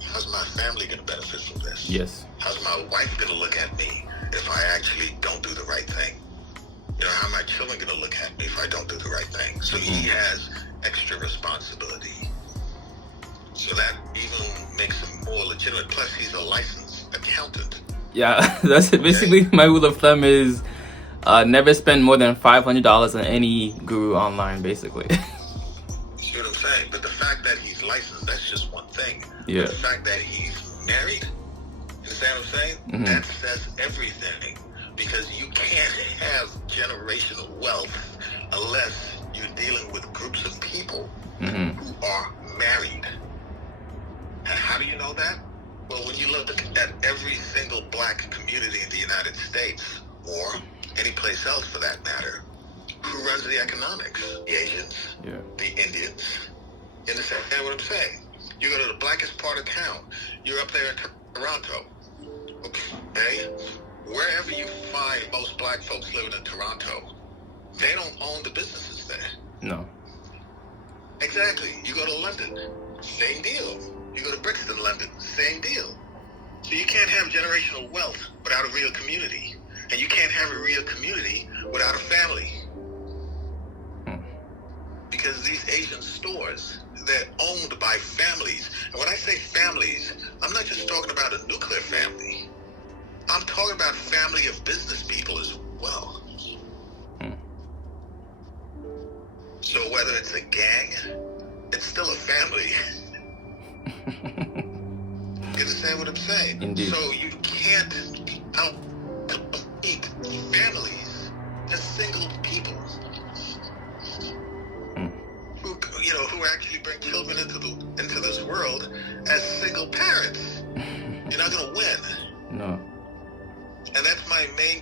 how's my family going to benefit from this? Yes. How's my wife going to look at me if I actually don't do the right thing? You know, how are my children going to look at me if I don't do the right thing? So he has extra responsibility. So that even makes him more legitimate. Plus, he's a licensed accountant. Yeah, that's it. Basically, my rule of thumb is never spend more than $500 on any guru online, basically. See what I'm saying? But the fact that he's licensed, that's just one thing. Yeah. But the fact that he's married, you understand what I'm saying? Mm-hmm. That says everything. Because you can't have generational wealth unless you're dealing with groups of people mm-hmm. who are married. And how do you know that? Well, when you look at every single black community in the United States, or any place else for that matter, who runs the economics? The Asians, the Indians. You understand what I'm saying? You go to the blackest part of town. You're up there in Toronto. Okay? Wherever you find most black folks living in Toronto, they don't own the businesses there. No. Exactly. You go to London, same deal. You go to Brixton, London, same deal. So you can't have generational wealth without a real community. And you can't have a real community without a family. Because these Asian stores, they're owned by families. And when I say families, I'm not just talking about a nuclear family. I'm talking about family of business people as well. So whether it's a gang, it's still a family. You understand what I'm saying? Indeed. So you can't out-compete families as single people. Who actually bring children into this world as single parents. You're not going to win. No. And that's my main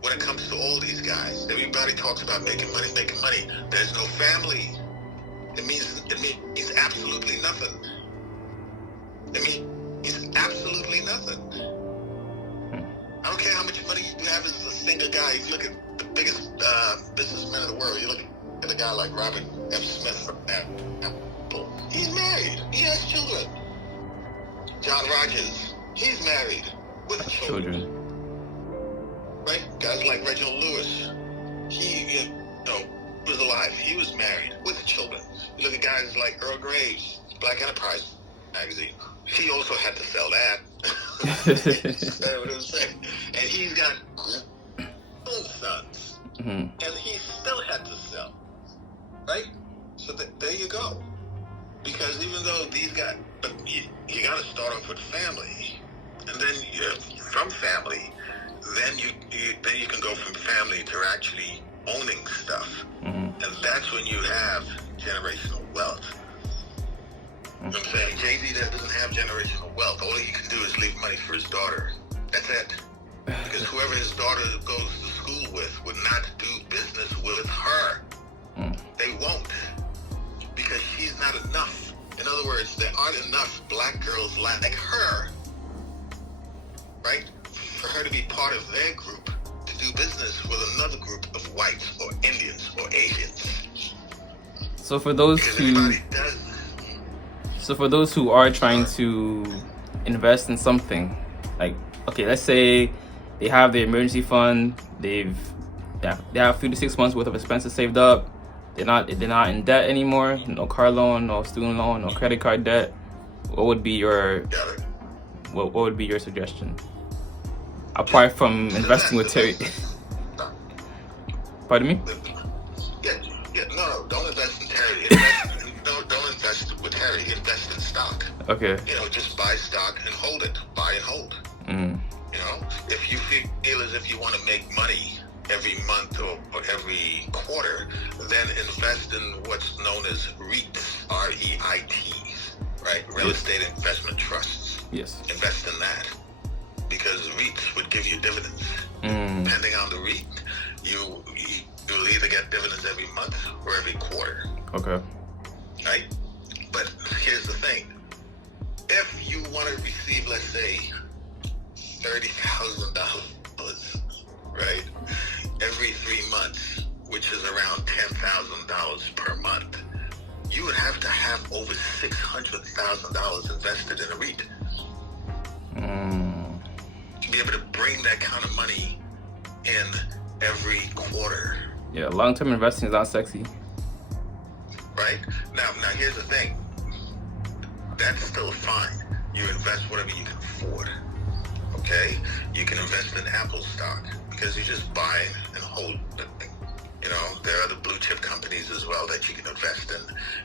when it comes to all these guys. Everybody talks about making money. There's no family. It means absolutely nothing. It means ain't nothing. I don't care how much money you have as a single guy. If you look at the biggest businessmen in the world, you look at a guy like Robert F. Smith from Apple. He's married. He has children. John Rogers, he's married with children. Right? Guys like Reginald Lewis, he, was alive. He was married with children. You look at guys like Earl Graves, Black Enterprise magazine. He also had to sell that. That's what it was saying. And he's got grown sons. And he still had to sell. Right? So there you go. Because even though these guys, but you got to start off with family. And then from family, then you can go from family to actually owning stuff. And that's when you have generational wealth. You know what I'm saying? Jay-Z doesn't have generational wealth. All he can do is leave money for his daughter. That's it. Because whoever his daughter goes to school with would not do business with her. They won't. Because she's not enough. In other words, there aren't enough black girls like her, right, for her to be part of their group to do business with another group of whites or Indians or Asians. So for those who are trying to invest in something, like, okay, let's say they have their emergency fund, they have 3 to 6 months worth of expenses saved up, they're not in debt anymore, no car loan, no student loan, no credit card debt. What would be your suggestion? Apart from investing with Teri. Pardon me? No, don't invest in Teri. Don't invest with Teri. Invest in stock. Okay. Just buy stock and hold it. Buy and hold. If you feel as if you want to make money every month or every quarter, then invest in what's known as REITs, R-E-I-Ts, right? Real estate investment trusts. Yes. Invest in that. Because REITs would give you dividends. Depending on the REIT, you'll either get dividends every month or every quarter. Okay. Right? But here's the thing. If you want to receive, let's say, $30,000, right, every 3 months, which is around $10,000 per month, you would have to have over $600,000 invested in a REIT. To be able to bring that kind of money in every quarter. Yeah, long-term investing is not sexy. Right? Now here's the thing. That's still fine. You invest whatever you can afford. Okay? You can invest in Apple stock because you just buy and hold the thing. There are other blue chip companies as well that you can invest in,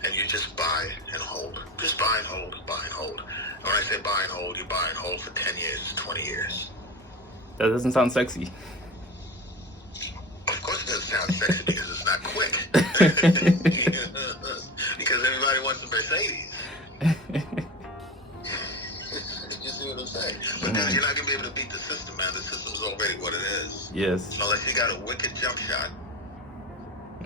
and you just buy and hold. Just buy and hold, buy and hold. And when I say buy and hold, you buy and hold for 10 years, 20 years. That doesn't sound sexy. Of course it doesn't sound sexy because it's not quick. Because everybody wants a Mercedes. You see what I'm saying? But then you're not going to be able to beat the system, man. The system's already what it is. Yes. Unless you got a wicked jump shot.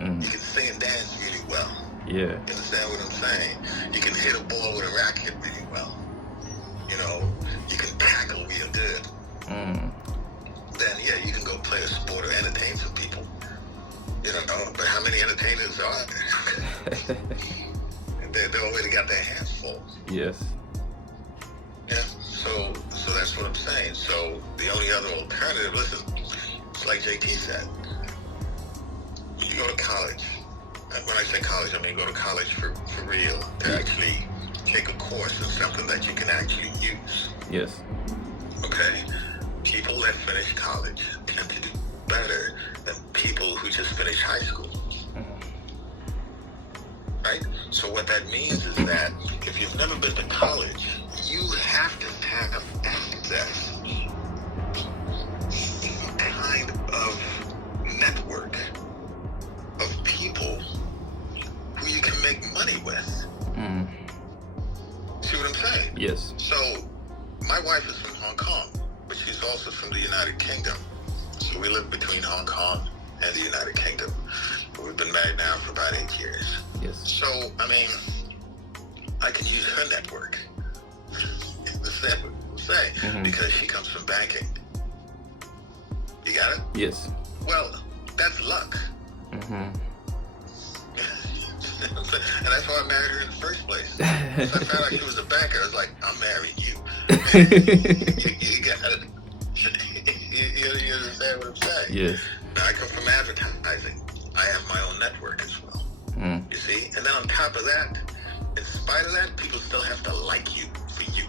You can sing and dance really well. Yeah. You understand what I'm saying? You can hit a ball with a racket really well. You can tackle real good. Then, you can go play a sport or entertain some people. But how many entertainers are there? They already got their hands full. Yes. Yeah, so that's what I'm saying. So the only other alternative, listen, it's like JT said, you go to college. And when I say college, I mean go to college for real, to actually take a course in something that you can actually use. Yes. Okay? People that finish college tend to do better than people who just finish high school. Right? So what that means is that if you've never been to college, you have to have access to some kind of network of people who you can make money with. See what I'm saying? Yes. So my wife is from Hong Kong, but she's also from the United Kingdom. So we live between Hong Kong and the United Kingdom. We've been married now for about 8 years. Yes. So, I mean, I can use her network. saying? Because she comes from banking. You got it? Yes. Well, that's luck. And that's why I married her in the first place. So I found out she was a banker. I was like, I'm marrying you. You got it. You understand what I'm saying? Yes. Now, I come from advertising. I have my own network as well. You see? And then on top of that, in spite of that, people still have to like you for you.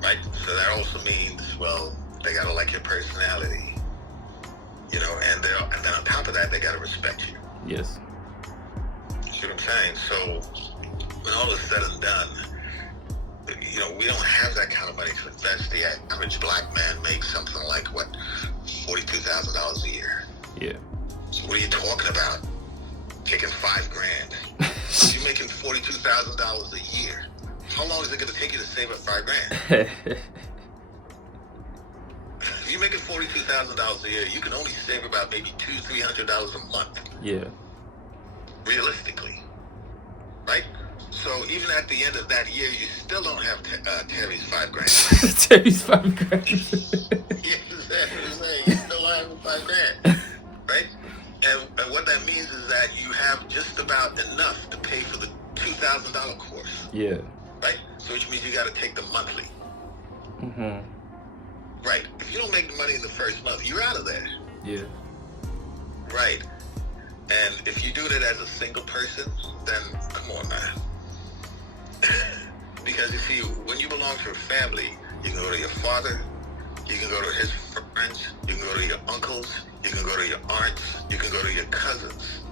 Right? So that also means, well, they got to like your personality. You know, and then on top of that, they got to respect you. Yes. See what I'm saying? So when all is said and done, you know, we don't have that kind of money to invest. The average black man makes something like, what, $42,000 a year. Yeah. So what are you talking about? Taking $5,000. You're making $42,000 a year. How long is it going to take you to save up $5,000? If you're making $42,000 a year, you can only save about maybe $200-300 a month. Yeah. Realistically, right? So even at the end of that year, you still don't have Teri's $5,000. Teri's $5,000. You understand what I'm saying? You still don't have $5,000, right? And what that means is that you have just about enough to pay for the $2,000 course. Yeah. Right? So which means you got to take the monthly. Right. If you don't make the money in the first month, you're out of there. Yeah. Right. And if you do it as a single person, then come on, man. Because you see, when you belong to a family, you can go to your father, you can go to his friends, you can go to your uncles, you can go to your aunts, you can go to your cousins,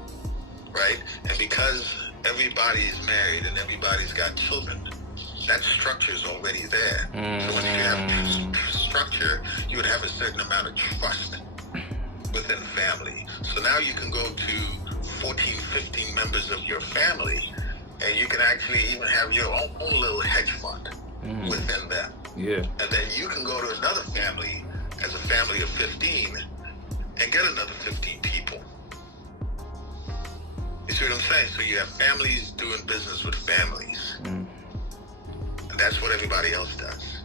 right? And because everybody is married and everybody's got children, that structure is already there. So when you have structure, you would have a certain amount of trust within family. So now you can go to 14, 15 members of your family, and you can actually even have your own little hedge fund within them. Yeah. And then you can go to another family as a family of 15 and get another 15 people. You see what I'm saying? So you have families doing business with families. And that's what everybody else does.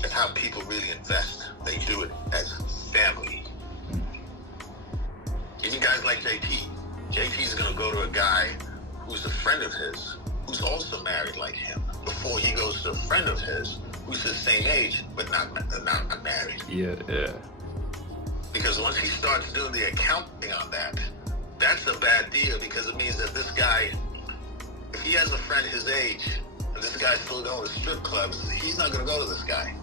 That's how people really invest. They do it as family. Even guys like JT. JT is going to go to a guy who's a friend of his, who's also married like him, before he goes to a friend of his who's the same age but not married. Yeah, yeah. Because once he starts doing the accounting on that, that's a bad deal, because it means that this guy, if he has a friend his age and this guy's still going to strip clubs, he's not going to go to this guy.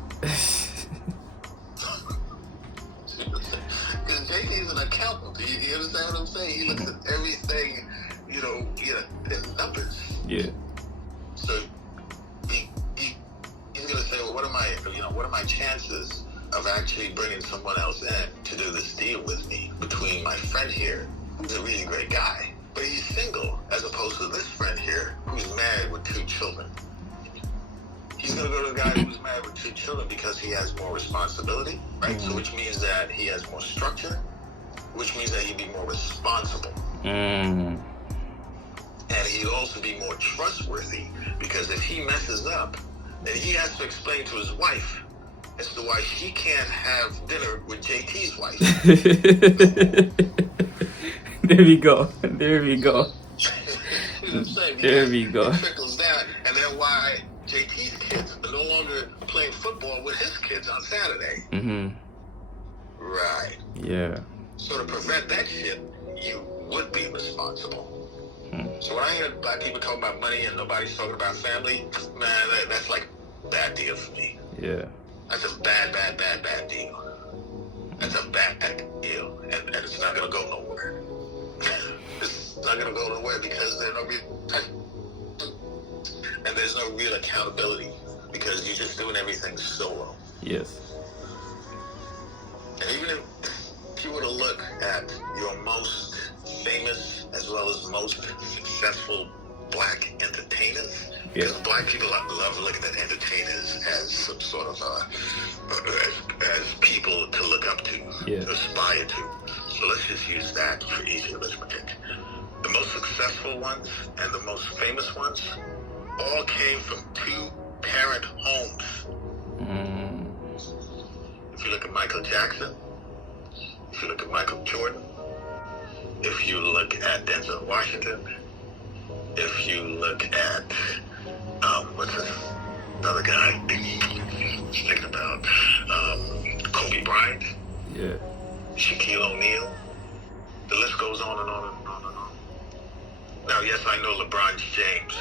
Because JT's an accountant. You understand what I'm saying? He looks at everything, you know, in numbers. Yeah. So he's going to say, well, what are my chances of actually bringing someone else in to do this deal with me between my friend here, who's a really great guy, but he's single, as opposed to this friend here, who's married with 2 children. He's going to go to a guy who's married with 2 children because he has more responsibility, right? So which means that he has more structure, which means that he'd be more responsible. And he'd also be more trustworthy, because if he messes up, then he has to explain to his wife as to why she can't have dinner with JT's wife. There we go. There we go. You know what I'm saying? There we go. It trickles down, and then why JT's kids are no longer playing football with his kids on Saturday. Right. Yeah. So to prevent that shit, you would be responsible. So when I hear black people talking about money and nobody's talking about family, man, that's like a bad deal for me. Yeah. That's a bad deal. That's a bad deal, and it's not gonna go nowhere. It's not gonna go nowhere because there's no real accountability, because you're just doing everything solo. Yes. And even if you were to look at your most famous as well as most successful black entertainers, because black people love looking at entertainers as some sort of as people to look up to, to aspire to. So let's just use that for easy arithmetic. The most successful ones and the most famous ones all came from 2 parent homes. If you look at Michael Jackson, if you look at Michael Jordan, if you look at Denzel Washington, if you look at, what's this other guy I was thinking about, Kobe Bryant, yeah, Shaquille O'Neal, the list goes on and on and on and on. Now, yes, I know LeBron James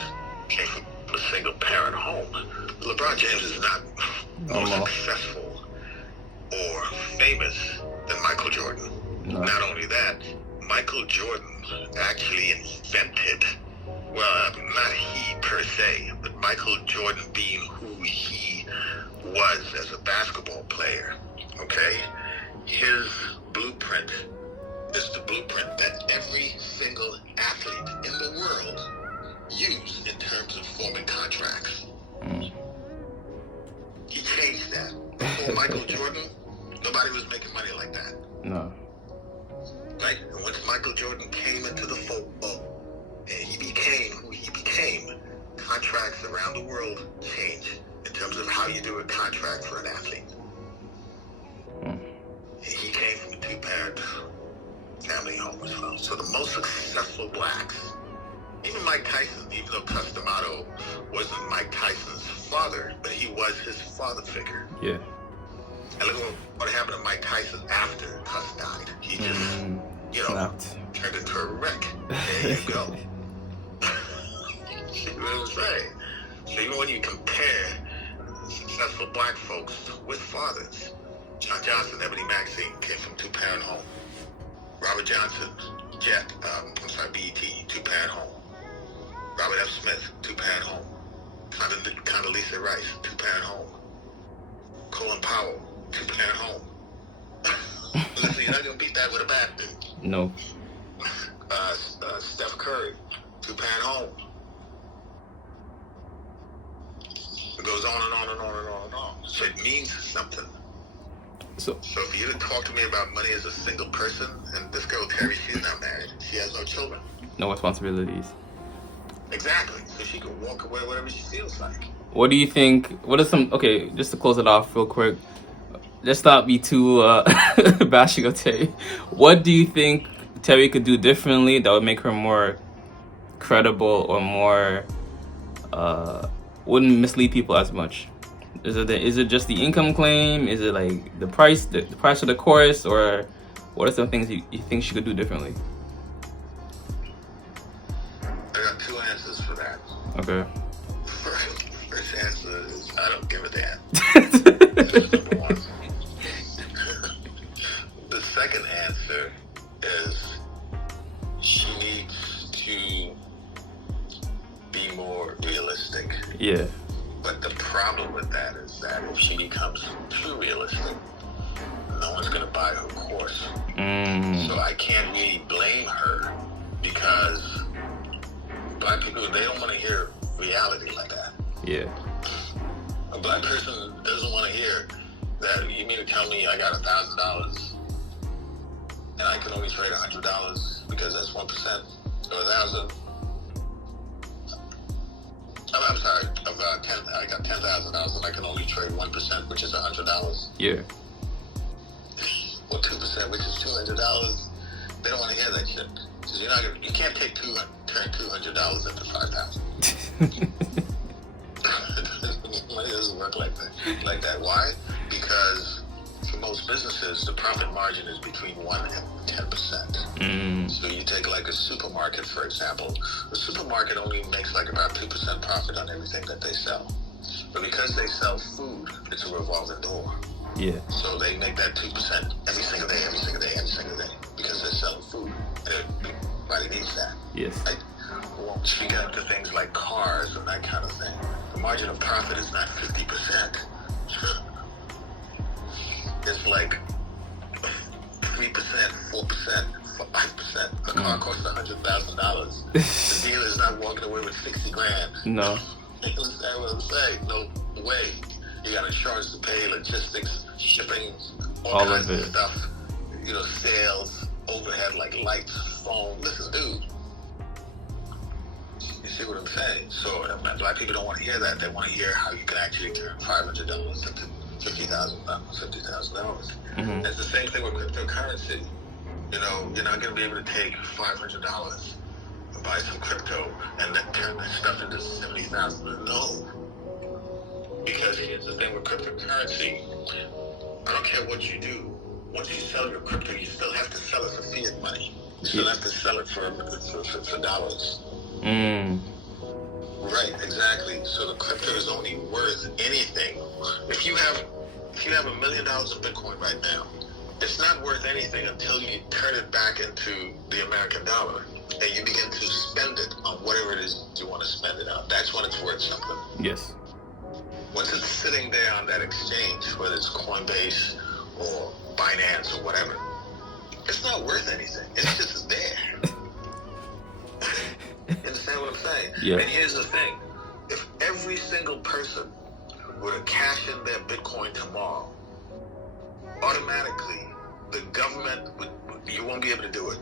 came from a single parent home. LeBron James is not more successful or famous than Michael Jordan. No. Not only that, Michael Jordan actually invented, well, not he per se, but Michael Jordan being who he was as a basketball player, okay? His blueprint is the blueprint that every single athlete in the world use in terms of forming contracts. He changed that. Before Michael Jordan, nobody was making money like that. No. Right? And once Michael Jordan came into the football and he became who he became, contracts around the world change in terms of how you do a contract for an athlete. He came from a two-parent family home as well. So the most successful blacks, even Mike Tyson, even though Cus D'Amato wasn't Mike Tyson's father, but he was his father figure. Yeah. And look at what happened to Mike Tyson after Cus died. He just, turned into a wreck. There you go. You know what I'm saying? So even when you compare successful black folks with fathers, John Johnson, Ebony Maxine came from two-parent home. Robert Johnson, BET, two-parent home. Robert F. Smith, two-parent home. Condoleezza Rice, two-parent home. Colin Powell, two-parent home. Listen, you're not going to beat that with a bat, dude. No. Steph Curry, two-parent home. It goes on and on and on and on and on. So it means something. So for you to talk to me about money as a single person, and this girl Teri, she's not married. She has no children. No responsibilities. Exactly. So she can walk away whatever she feels like. What do you think? What are some? Okay, just to close it off real quick. Let's not be too bashing of Teri. What do you think Teri could do differently that would make her more credible or more wouldn't mislead people as much? Is it just the income claim? Is it like the price of the course, or what are some things you think she could do differently? I got two answers for that. Okay. First answer is I don't give a damn. That's number one. The second answer is she needs to be more realistic. Yeah. But the problem with that is that if she becomes too realistic, no one's going to buy her course. So I can't really blame her because black people, they don't want to hear reality like that. Yeah. A black person doesn't want to hear that. You mean to tell me I got $1,000 and I can only trade $100 because that's 1% of 1,000? I'm sorry, I got $10,000 and I can only trade 1%, which is $100. Yeah. Or 2%, which is $200. They don't want to hear that shit. So you can't turn $200 into $5,000. Money doesn't work like that. Why? Because for most businesses, the profit margin is between 1 and 10%. So you take like a supermarket, for example. The supermarket only makes like about 2% profit on everything that they sell. But because they sell food, it's a revolving door. Yeah. So they make that 2% every single day, because they're selling food. And everybody needs that. Yes. Right? Well, speaking of the things like cars and that kind of thing, the margin of profit is not 50%. It's like 3%, 4%, 5%. A car costs $100,000. The dealer is not walking away with $60,000. No. You understand what I'm saying? No way. You got insurance to pay, logistics, shipping, all kinds of stuff. Sales, overhead like lights, phone. Listen, dude. see what I'm saying? So black people don't want to hear that. They want to hear how you can actually turn $500 into $50,000, $50,000. Mm-hmm. It's the same thing with cryptocurrency. You know, you're not going to be able to take $500 and buy some crypto and then turn that stuff into $70,000. No. Because here's the thing with cryptocurrency. I don't care what you do. Once you sell your crypto, you still have to sell it for fiat money. You still have to sell it for dollars. Mm. Right, exactly. So the crypto is only worth anything. If you have $1 million of Bitcoin right now, it's not worth anything until you turn it back into the American dollar and you begin to spend it on whatever it is you want to spend it on. That's when it's worth something. Yes. Once it's sitting there on that exchange, whether it's Coinbase or Binance or whatever, it's not worth anything. It's just there. You understand what I'm saying? Yeah. And here's the thing. If every single person were to cash in their Bitcoin tomorrow, automatically the government you won't be able to do it.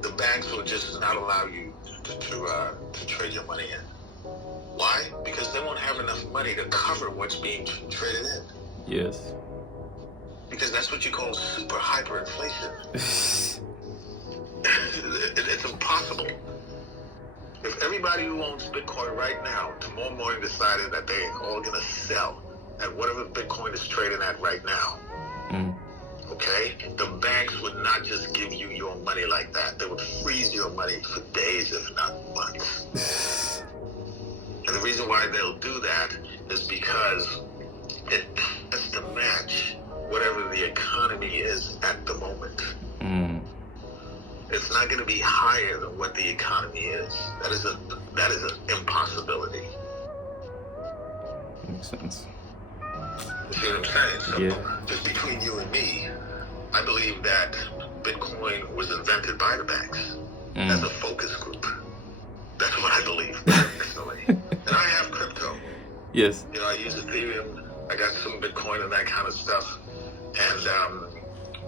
The banks will just not allow you to trade your money in. Why? Because they won't have enough money to cover what's being traded in. Yes. Because that's what you call super hyperinflation. It's impossible. If everybody who owns Bitcoin right now, tomorrow morning decided that they're all going to sell at whatever Bitcoin is trading at right now, okay, the banks would not just give you your money like that. They would freeze your money for days, if not months. And the reason why they'll do that is because it has to match whatever the economy is at the moment. It's not going to be higher than what the economy is. That is an impossibility. Makes sense. You see what I'm saying? So Yeah. just between you and me, I believe that Bitcoin was invented by the banks as a focus group. That's what I believe personally. And I have crypto. Yes. You know, I use Ethereum. I got some Bitcoin and that kind of stuff.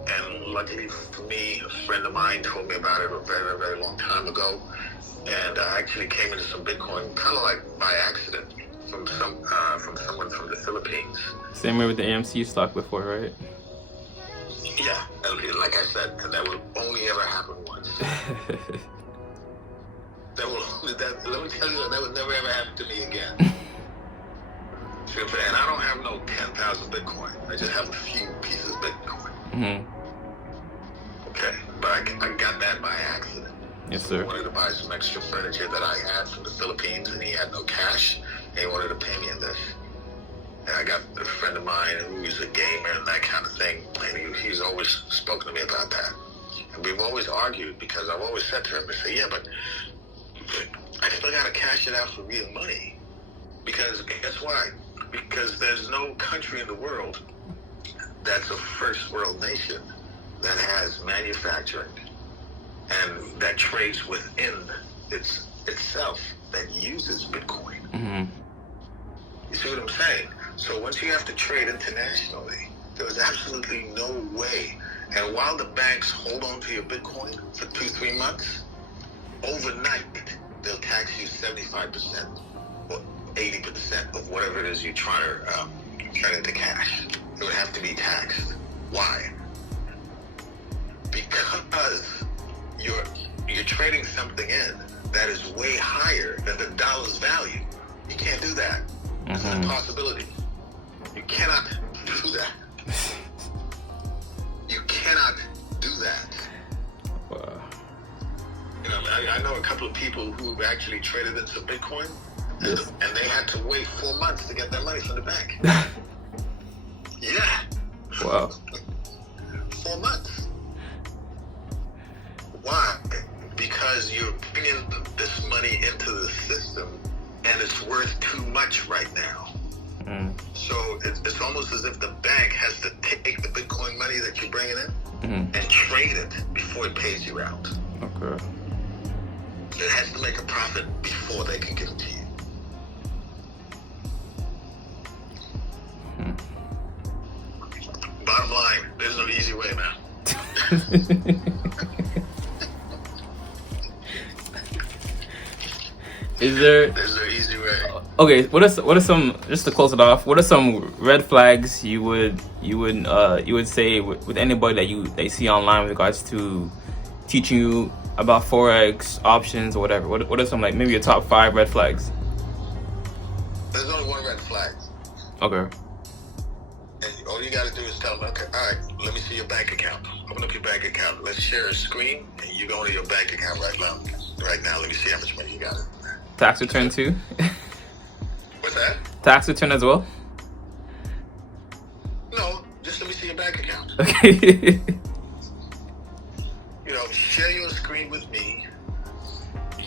And luckily for me, a friend of mine told me about it a very, very long time ago. And I actually came into some Bitcoin kind of like by accident from someone from the Philippines. Same way with the AMC stock before, right? Yeah, like I said, and that will only ever happen once. Let me tell you, that would never ever happen to me again. And I don't have no 10,000 Bitcoin. I just have a few pieces of Bitcoin. Okay, but I got that by accident. Yes, sir. He wanted to buy some extra furniture that I had from the Philippines, and he had no cash, and he wanted to pay me in this. And I got a friend of mine who's a gamer and that kind of thing, and he's always spoken to me about that. And we've always argued because I've always said to him, I say, yeah, but I still got to cash it out for real money. Because guess why? Because there's no country in the world that's a first world nation that has manufacturing and that trades within itself that uses Bitcoin. You see what I'm saying? So once you have to trade internationally, there is absolutely no way. And while the banks hold on to your Bitcoin for 2-3 months, overnight they'll tax you 75% or 80% of whatever it is you try to turn into cash. It would have to be taxed. Why? Because you're trading something in that is way higher than the dollar's value. You can't do that. It's an impossibility. You cannot do that. You cannot do that. Wow. You know, I know a couple of people who've actually traded into Bitcoin, and they had to wait 4 months to get their money from the bank. Yeah. Wow. 4 months. Why? Because you're bringing this money into the system, and it's worth too much right now. So it's almost as if the bank has to take the Bitcoin money that you're bringing in and trade it before it pays you out. Okay. It has to make a profit before they can give it to you. Bottom line, there's no easy way, man. Is there? There's no easy way. Okay, what are some, just to close it off? What are some red flags you would say with anybody that you see online with regards to teaching you about forex options or whatever? What are some, like, maybe your top 5 red flags? There's only one red flag. Okay. And all you got to do is tell them, okay, all right, let me see your bank account. Open up your bank account. Let's share a screen, and you go into your bank account right now. Right now, let me see how much money you got in there. Tax return too. What's that? Tax return as well. No, just let me see your bank account. Okay. You know, share your screen with me.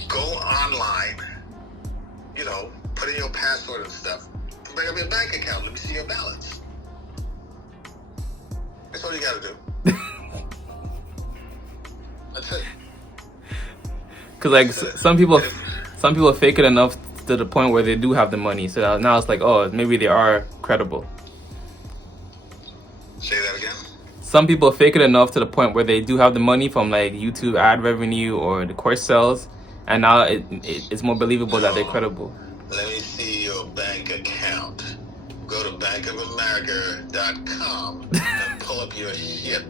Go online. You know, put in your password and stuff. Bring up your bank account. Let me see your balance. That's all you got to do. That's it. Cause like some people fake it enough to the point where they do have the money. So now it's like, oh, maybe they are credible. Say that again. Some people fake it enough to the point where they do have the money from like YouTube ad revenue or the course sales, and now it's more believable that they're credible. Let me see your bank account. Go to bankofamerica.com and pull up your shit.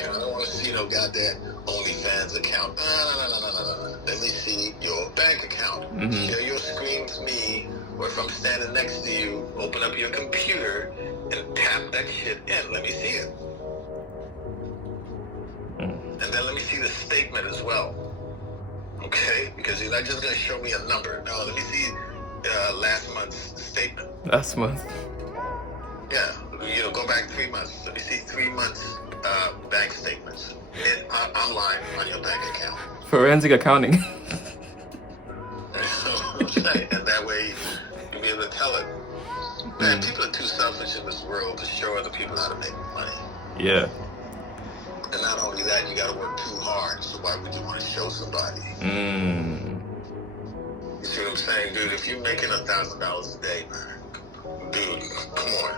I don't want to see no goddamn OnlyFans account. No. Let me see your bank account. Share your screen with me, or if I'm standing next to you, open up your computer and tap that shit in. Let me see it. And then let me see the statement as well. Okay? Because you're not just going to show me a number. No, let me see last month's statement. Last month. Yeah. You know, go back 3 months. Let me see 3 months bank statements online on your bank account. Forensic accounting. And that way you'll be able to tell it. Man, people are too selfish in this world to show other people how to make money. Yeah. And not only that, you got to work too hard. So why would you want to show somebody? You see what I'm saying, dude? If you're making $1,000 a day, man, dude, come on.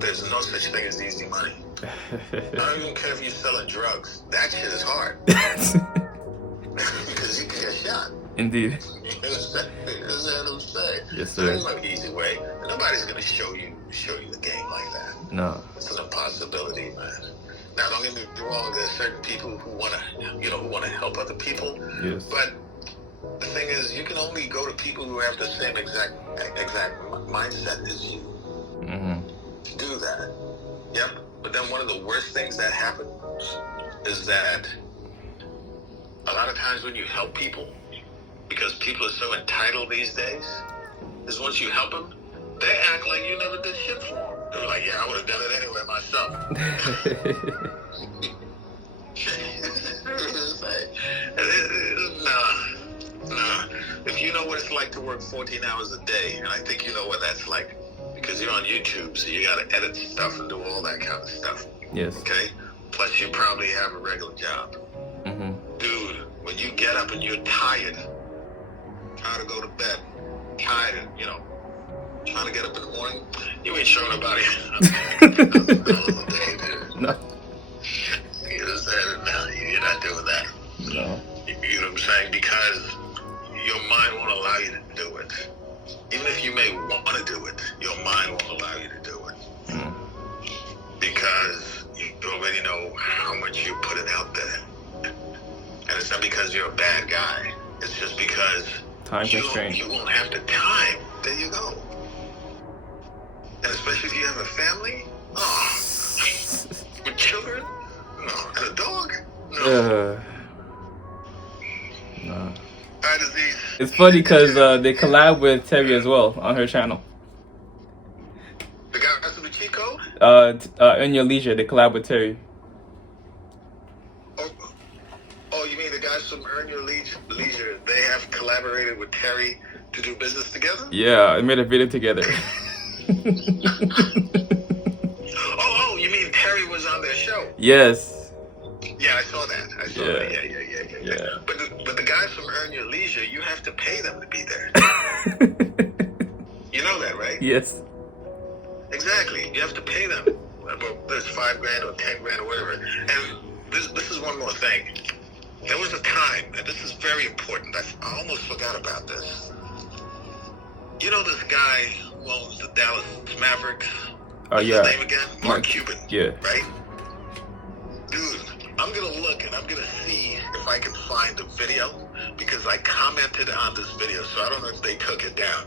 There's no such thing as easy money. I don't even care if you're selling drugs. That shit is hard. Because you can get shot. Indeed. You understand what I'm saying? Yes, sir. There's no easy way. Nobody's gonna show you the game like that. No. It's an impossibility, man. Now, don't get me wrong. There's certain people who wanna help other people. Yes. But the thing is, you can only go to people who have the same exact mindset as you. Do that. Yep. But then one of the worst things that happens is that a lot of times when you help people, because people are so entitled these days, is once you help them, they act like you never did shit for them. They're like, yeah, I would have done it anyway myself. Nah. If you know what it's like to work 14 hours a day, and I think you know what that's like, because you're on YouTube, so you got to edit stuff and do all that kind of stuff. Yes. Okay? Plus, you probably have a regular job. Dude, when you get up and you're tired, trying to go to bed, tired, and, you know, trying to get up in the morning, you ain't showing nobody. No. You know what I'm saying? No, you're not doing that. No. You know what I'm saying? Because your mind won't allow you to do it. Even if you may want to do it, your mind won't allow you to do it. Because you already know how much you're putting out there. And it's not because you're a bad guy. It's just because you won't have the time. There you go. And especially if you have a family. Oh, with children? No. And a dog? No. No. All right, Azeez. It's funny because they collab with Teri as well on her channel. The guys with the cheat code? In Your Leisure, they collab with Teri. Oh, you mean the guys from Earn Your Leisure? They have collaborated with Teri to do business together? Yeah, they made a video together. Oh, you mean Teri was on their show? Yes. Yeah, I saw that. Yeah. But the guys from Earn Your Leisure, you have to pay them to be there. You know that, right? Yes. Exactly. You have to pay them. There's $5,000 or $10,000 or whatever. And this is one more thing. There was a time, and this is very important. I almost forgot about this. You know this guy who owns the Dallas Mavericks? What's yeah. his name again? Mark Cuban. Yeah. Right? Dude, I'm going to look and I'm going to see if I can find the video, because I commented on this video, so I don't know if they took it down.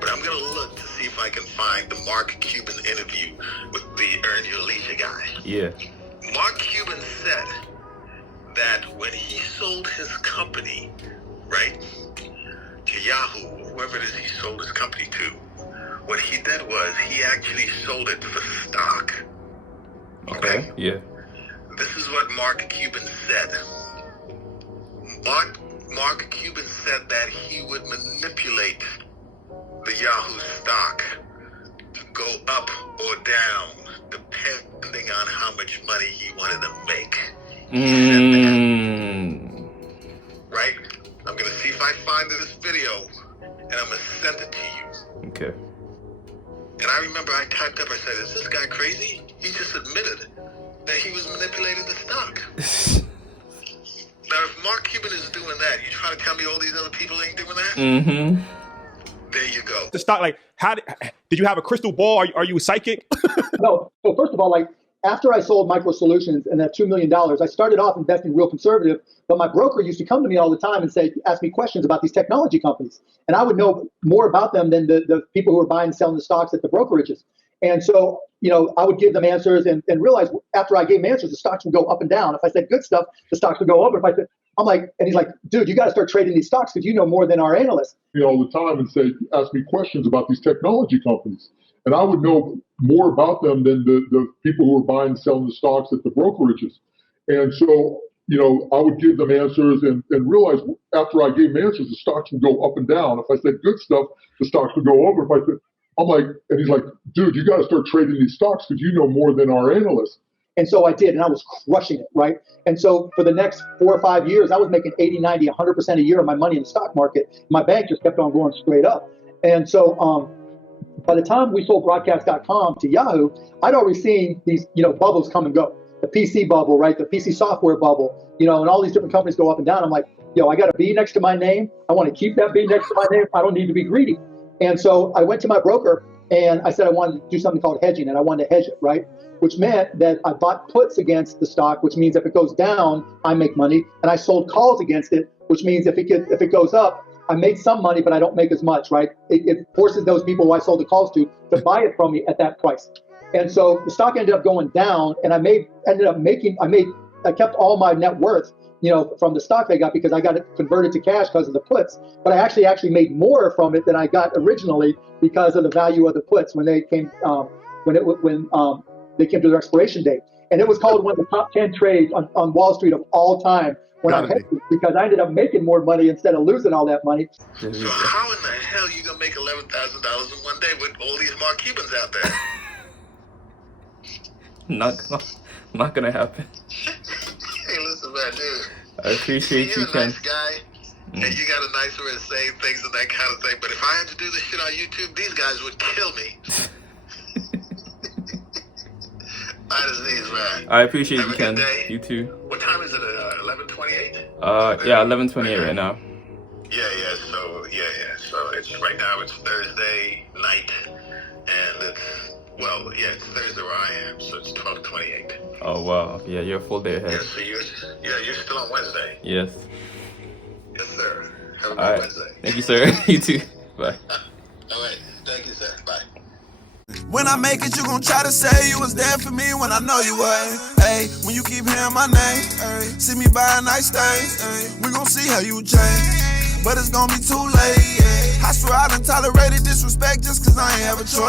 But I'm going to look to see if I can find the Mark Cuban interview with the Earn Your Leisure guy. Yeah. Mark Cuban said that when he sold his company, right, to Yahoo, whoever it is he sold his company to, what he did was he actually sold it for stock. Okay? Yeah. This is what Mark Cuban said. Mark Cuban said that he would manipulate the Yahoo stock to go up or down depending on how much money he wanted to make. Right? I'm going to see if I find this video and I'm going to send it to you. Okay. And I remember I typed up, I said, is this guy crazy? He just admitted that he was manipulating the stock. Now, if Mark Cuban is doing that, you trying to tell me all these other people ain't doing that? Mm-hmm. There you go. The stock, like, how did you have a crystal ball? Are you a psychic? No. So first of all, like, after I sold Micro Solutions and that $2 million, I started off investing real conservative, but my broker used to come to me all the time and say, ask me questions about these technology companies. And I would know more about them than the people who were buying and selling the stocks at the brokerages. And so, you know, I would give them answers and realize after I gave them answers, the stocks would go up and down. If I said good stuff, the stocks would go up. If I said, I'm like, and he's like, dude, you got to start trading these stocks because you know more than our analysts. All the time and say, ask me questions about these technology companies. And I would know more about them than the people who are buying and selling the stocks at the brokerages. And so, you know, I would give them answers and realize after I gave them answers, the stocks would go up and down. If I said good stuff, the stocks would go up. If I said, I'm like, and he's like, dude, you got to start trading these stocks because you know more than our analysts. And so I did, and I was crushing it, right? And so for the next 4 or 5 years, I was making 80, 90, 100% a year of my money in the stock market. My bank just kept on going straight up. And so by the time we sold broadcast.com to Yahoo, I'd already seen these, you know, bubbles come and go. The PC bubble, right? The PC software bubble, you know, and all these different companies go up and down. I'm like, yo, I got a B next to my name. I want to keep that B next to my name. I don't need to be greedy. And so I went to my broker and I said I wanted to do something called hedging, and I wanted to hedge it, right? Which meant that I bought puts against the stock, which means if it goes down, I make money. And I sold calls against it, which means if it goes up, I make some money, but I don't make as much, right? It forces those people who I sold the calls to buy it from me at that price. And so the stock ended up going down, and I kept all my net worth, you know, from the stock I got because I got it converted to cash because of the puts. But I actually made more from it than I got originally because of the value of the puts when they came when they came to their expiration date. And it was called one of the top 10 trades on Wall Street of all time when I hedged it, because I ended up making more money instead of losing all that money. So how in the hell you gonna make $11,000 in one day with all these Mark Cubans out there? Not gonna happen. Hey, listen, man, dude. I appreciate you, You're a Ken. nice guy, and you got a nice way of saying things and that kind of thing. But if I had to do this shit on YouTube, these guys would kill me. All right, Azeez, man. I appreciate Have you, a good Ken. day. You too. What time is it? 11:28. Yeah, 11:28 right now. Yeah. So it's right now. It's Thursday night, and it's Thursday where I am. So it's 12:28. Oh wow. Yeah, you're a full day ahead. Yeah. So you're still on Wednesday. Yes. Yes, sir. Have a All good right. Wednesday. Thank you, sir. You too. Bye. All right. Thank you, sir. Bye. When I make it, you gon' try to say you was there for me when I know you was. Hey, when you keep hearing my name, ay, see me buy a nice thing, we gon' see how you change. But it's gon' be too late. I swear I done tolerated disrespect just cause I ain't have a choice.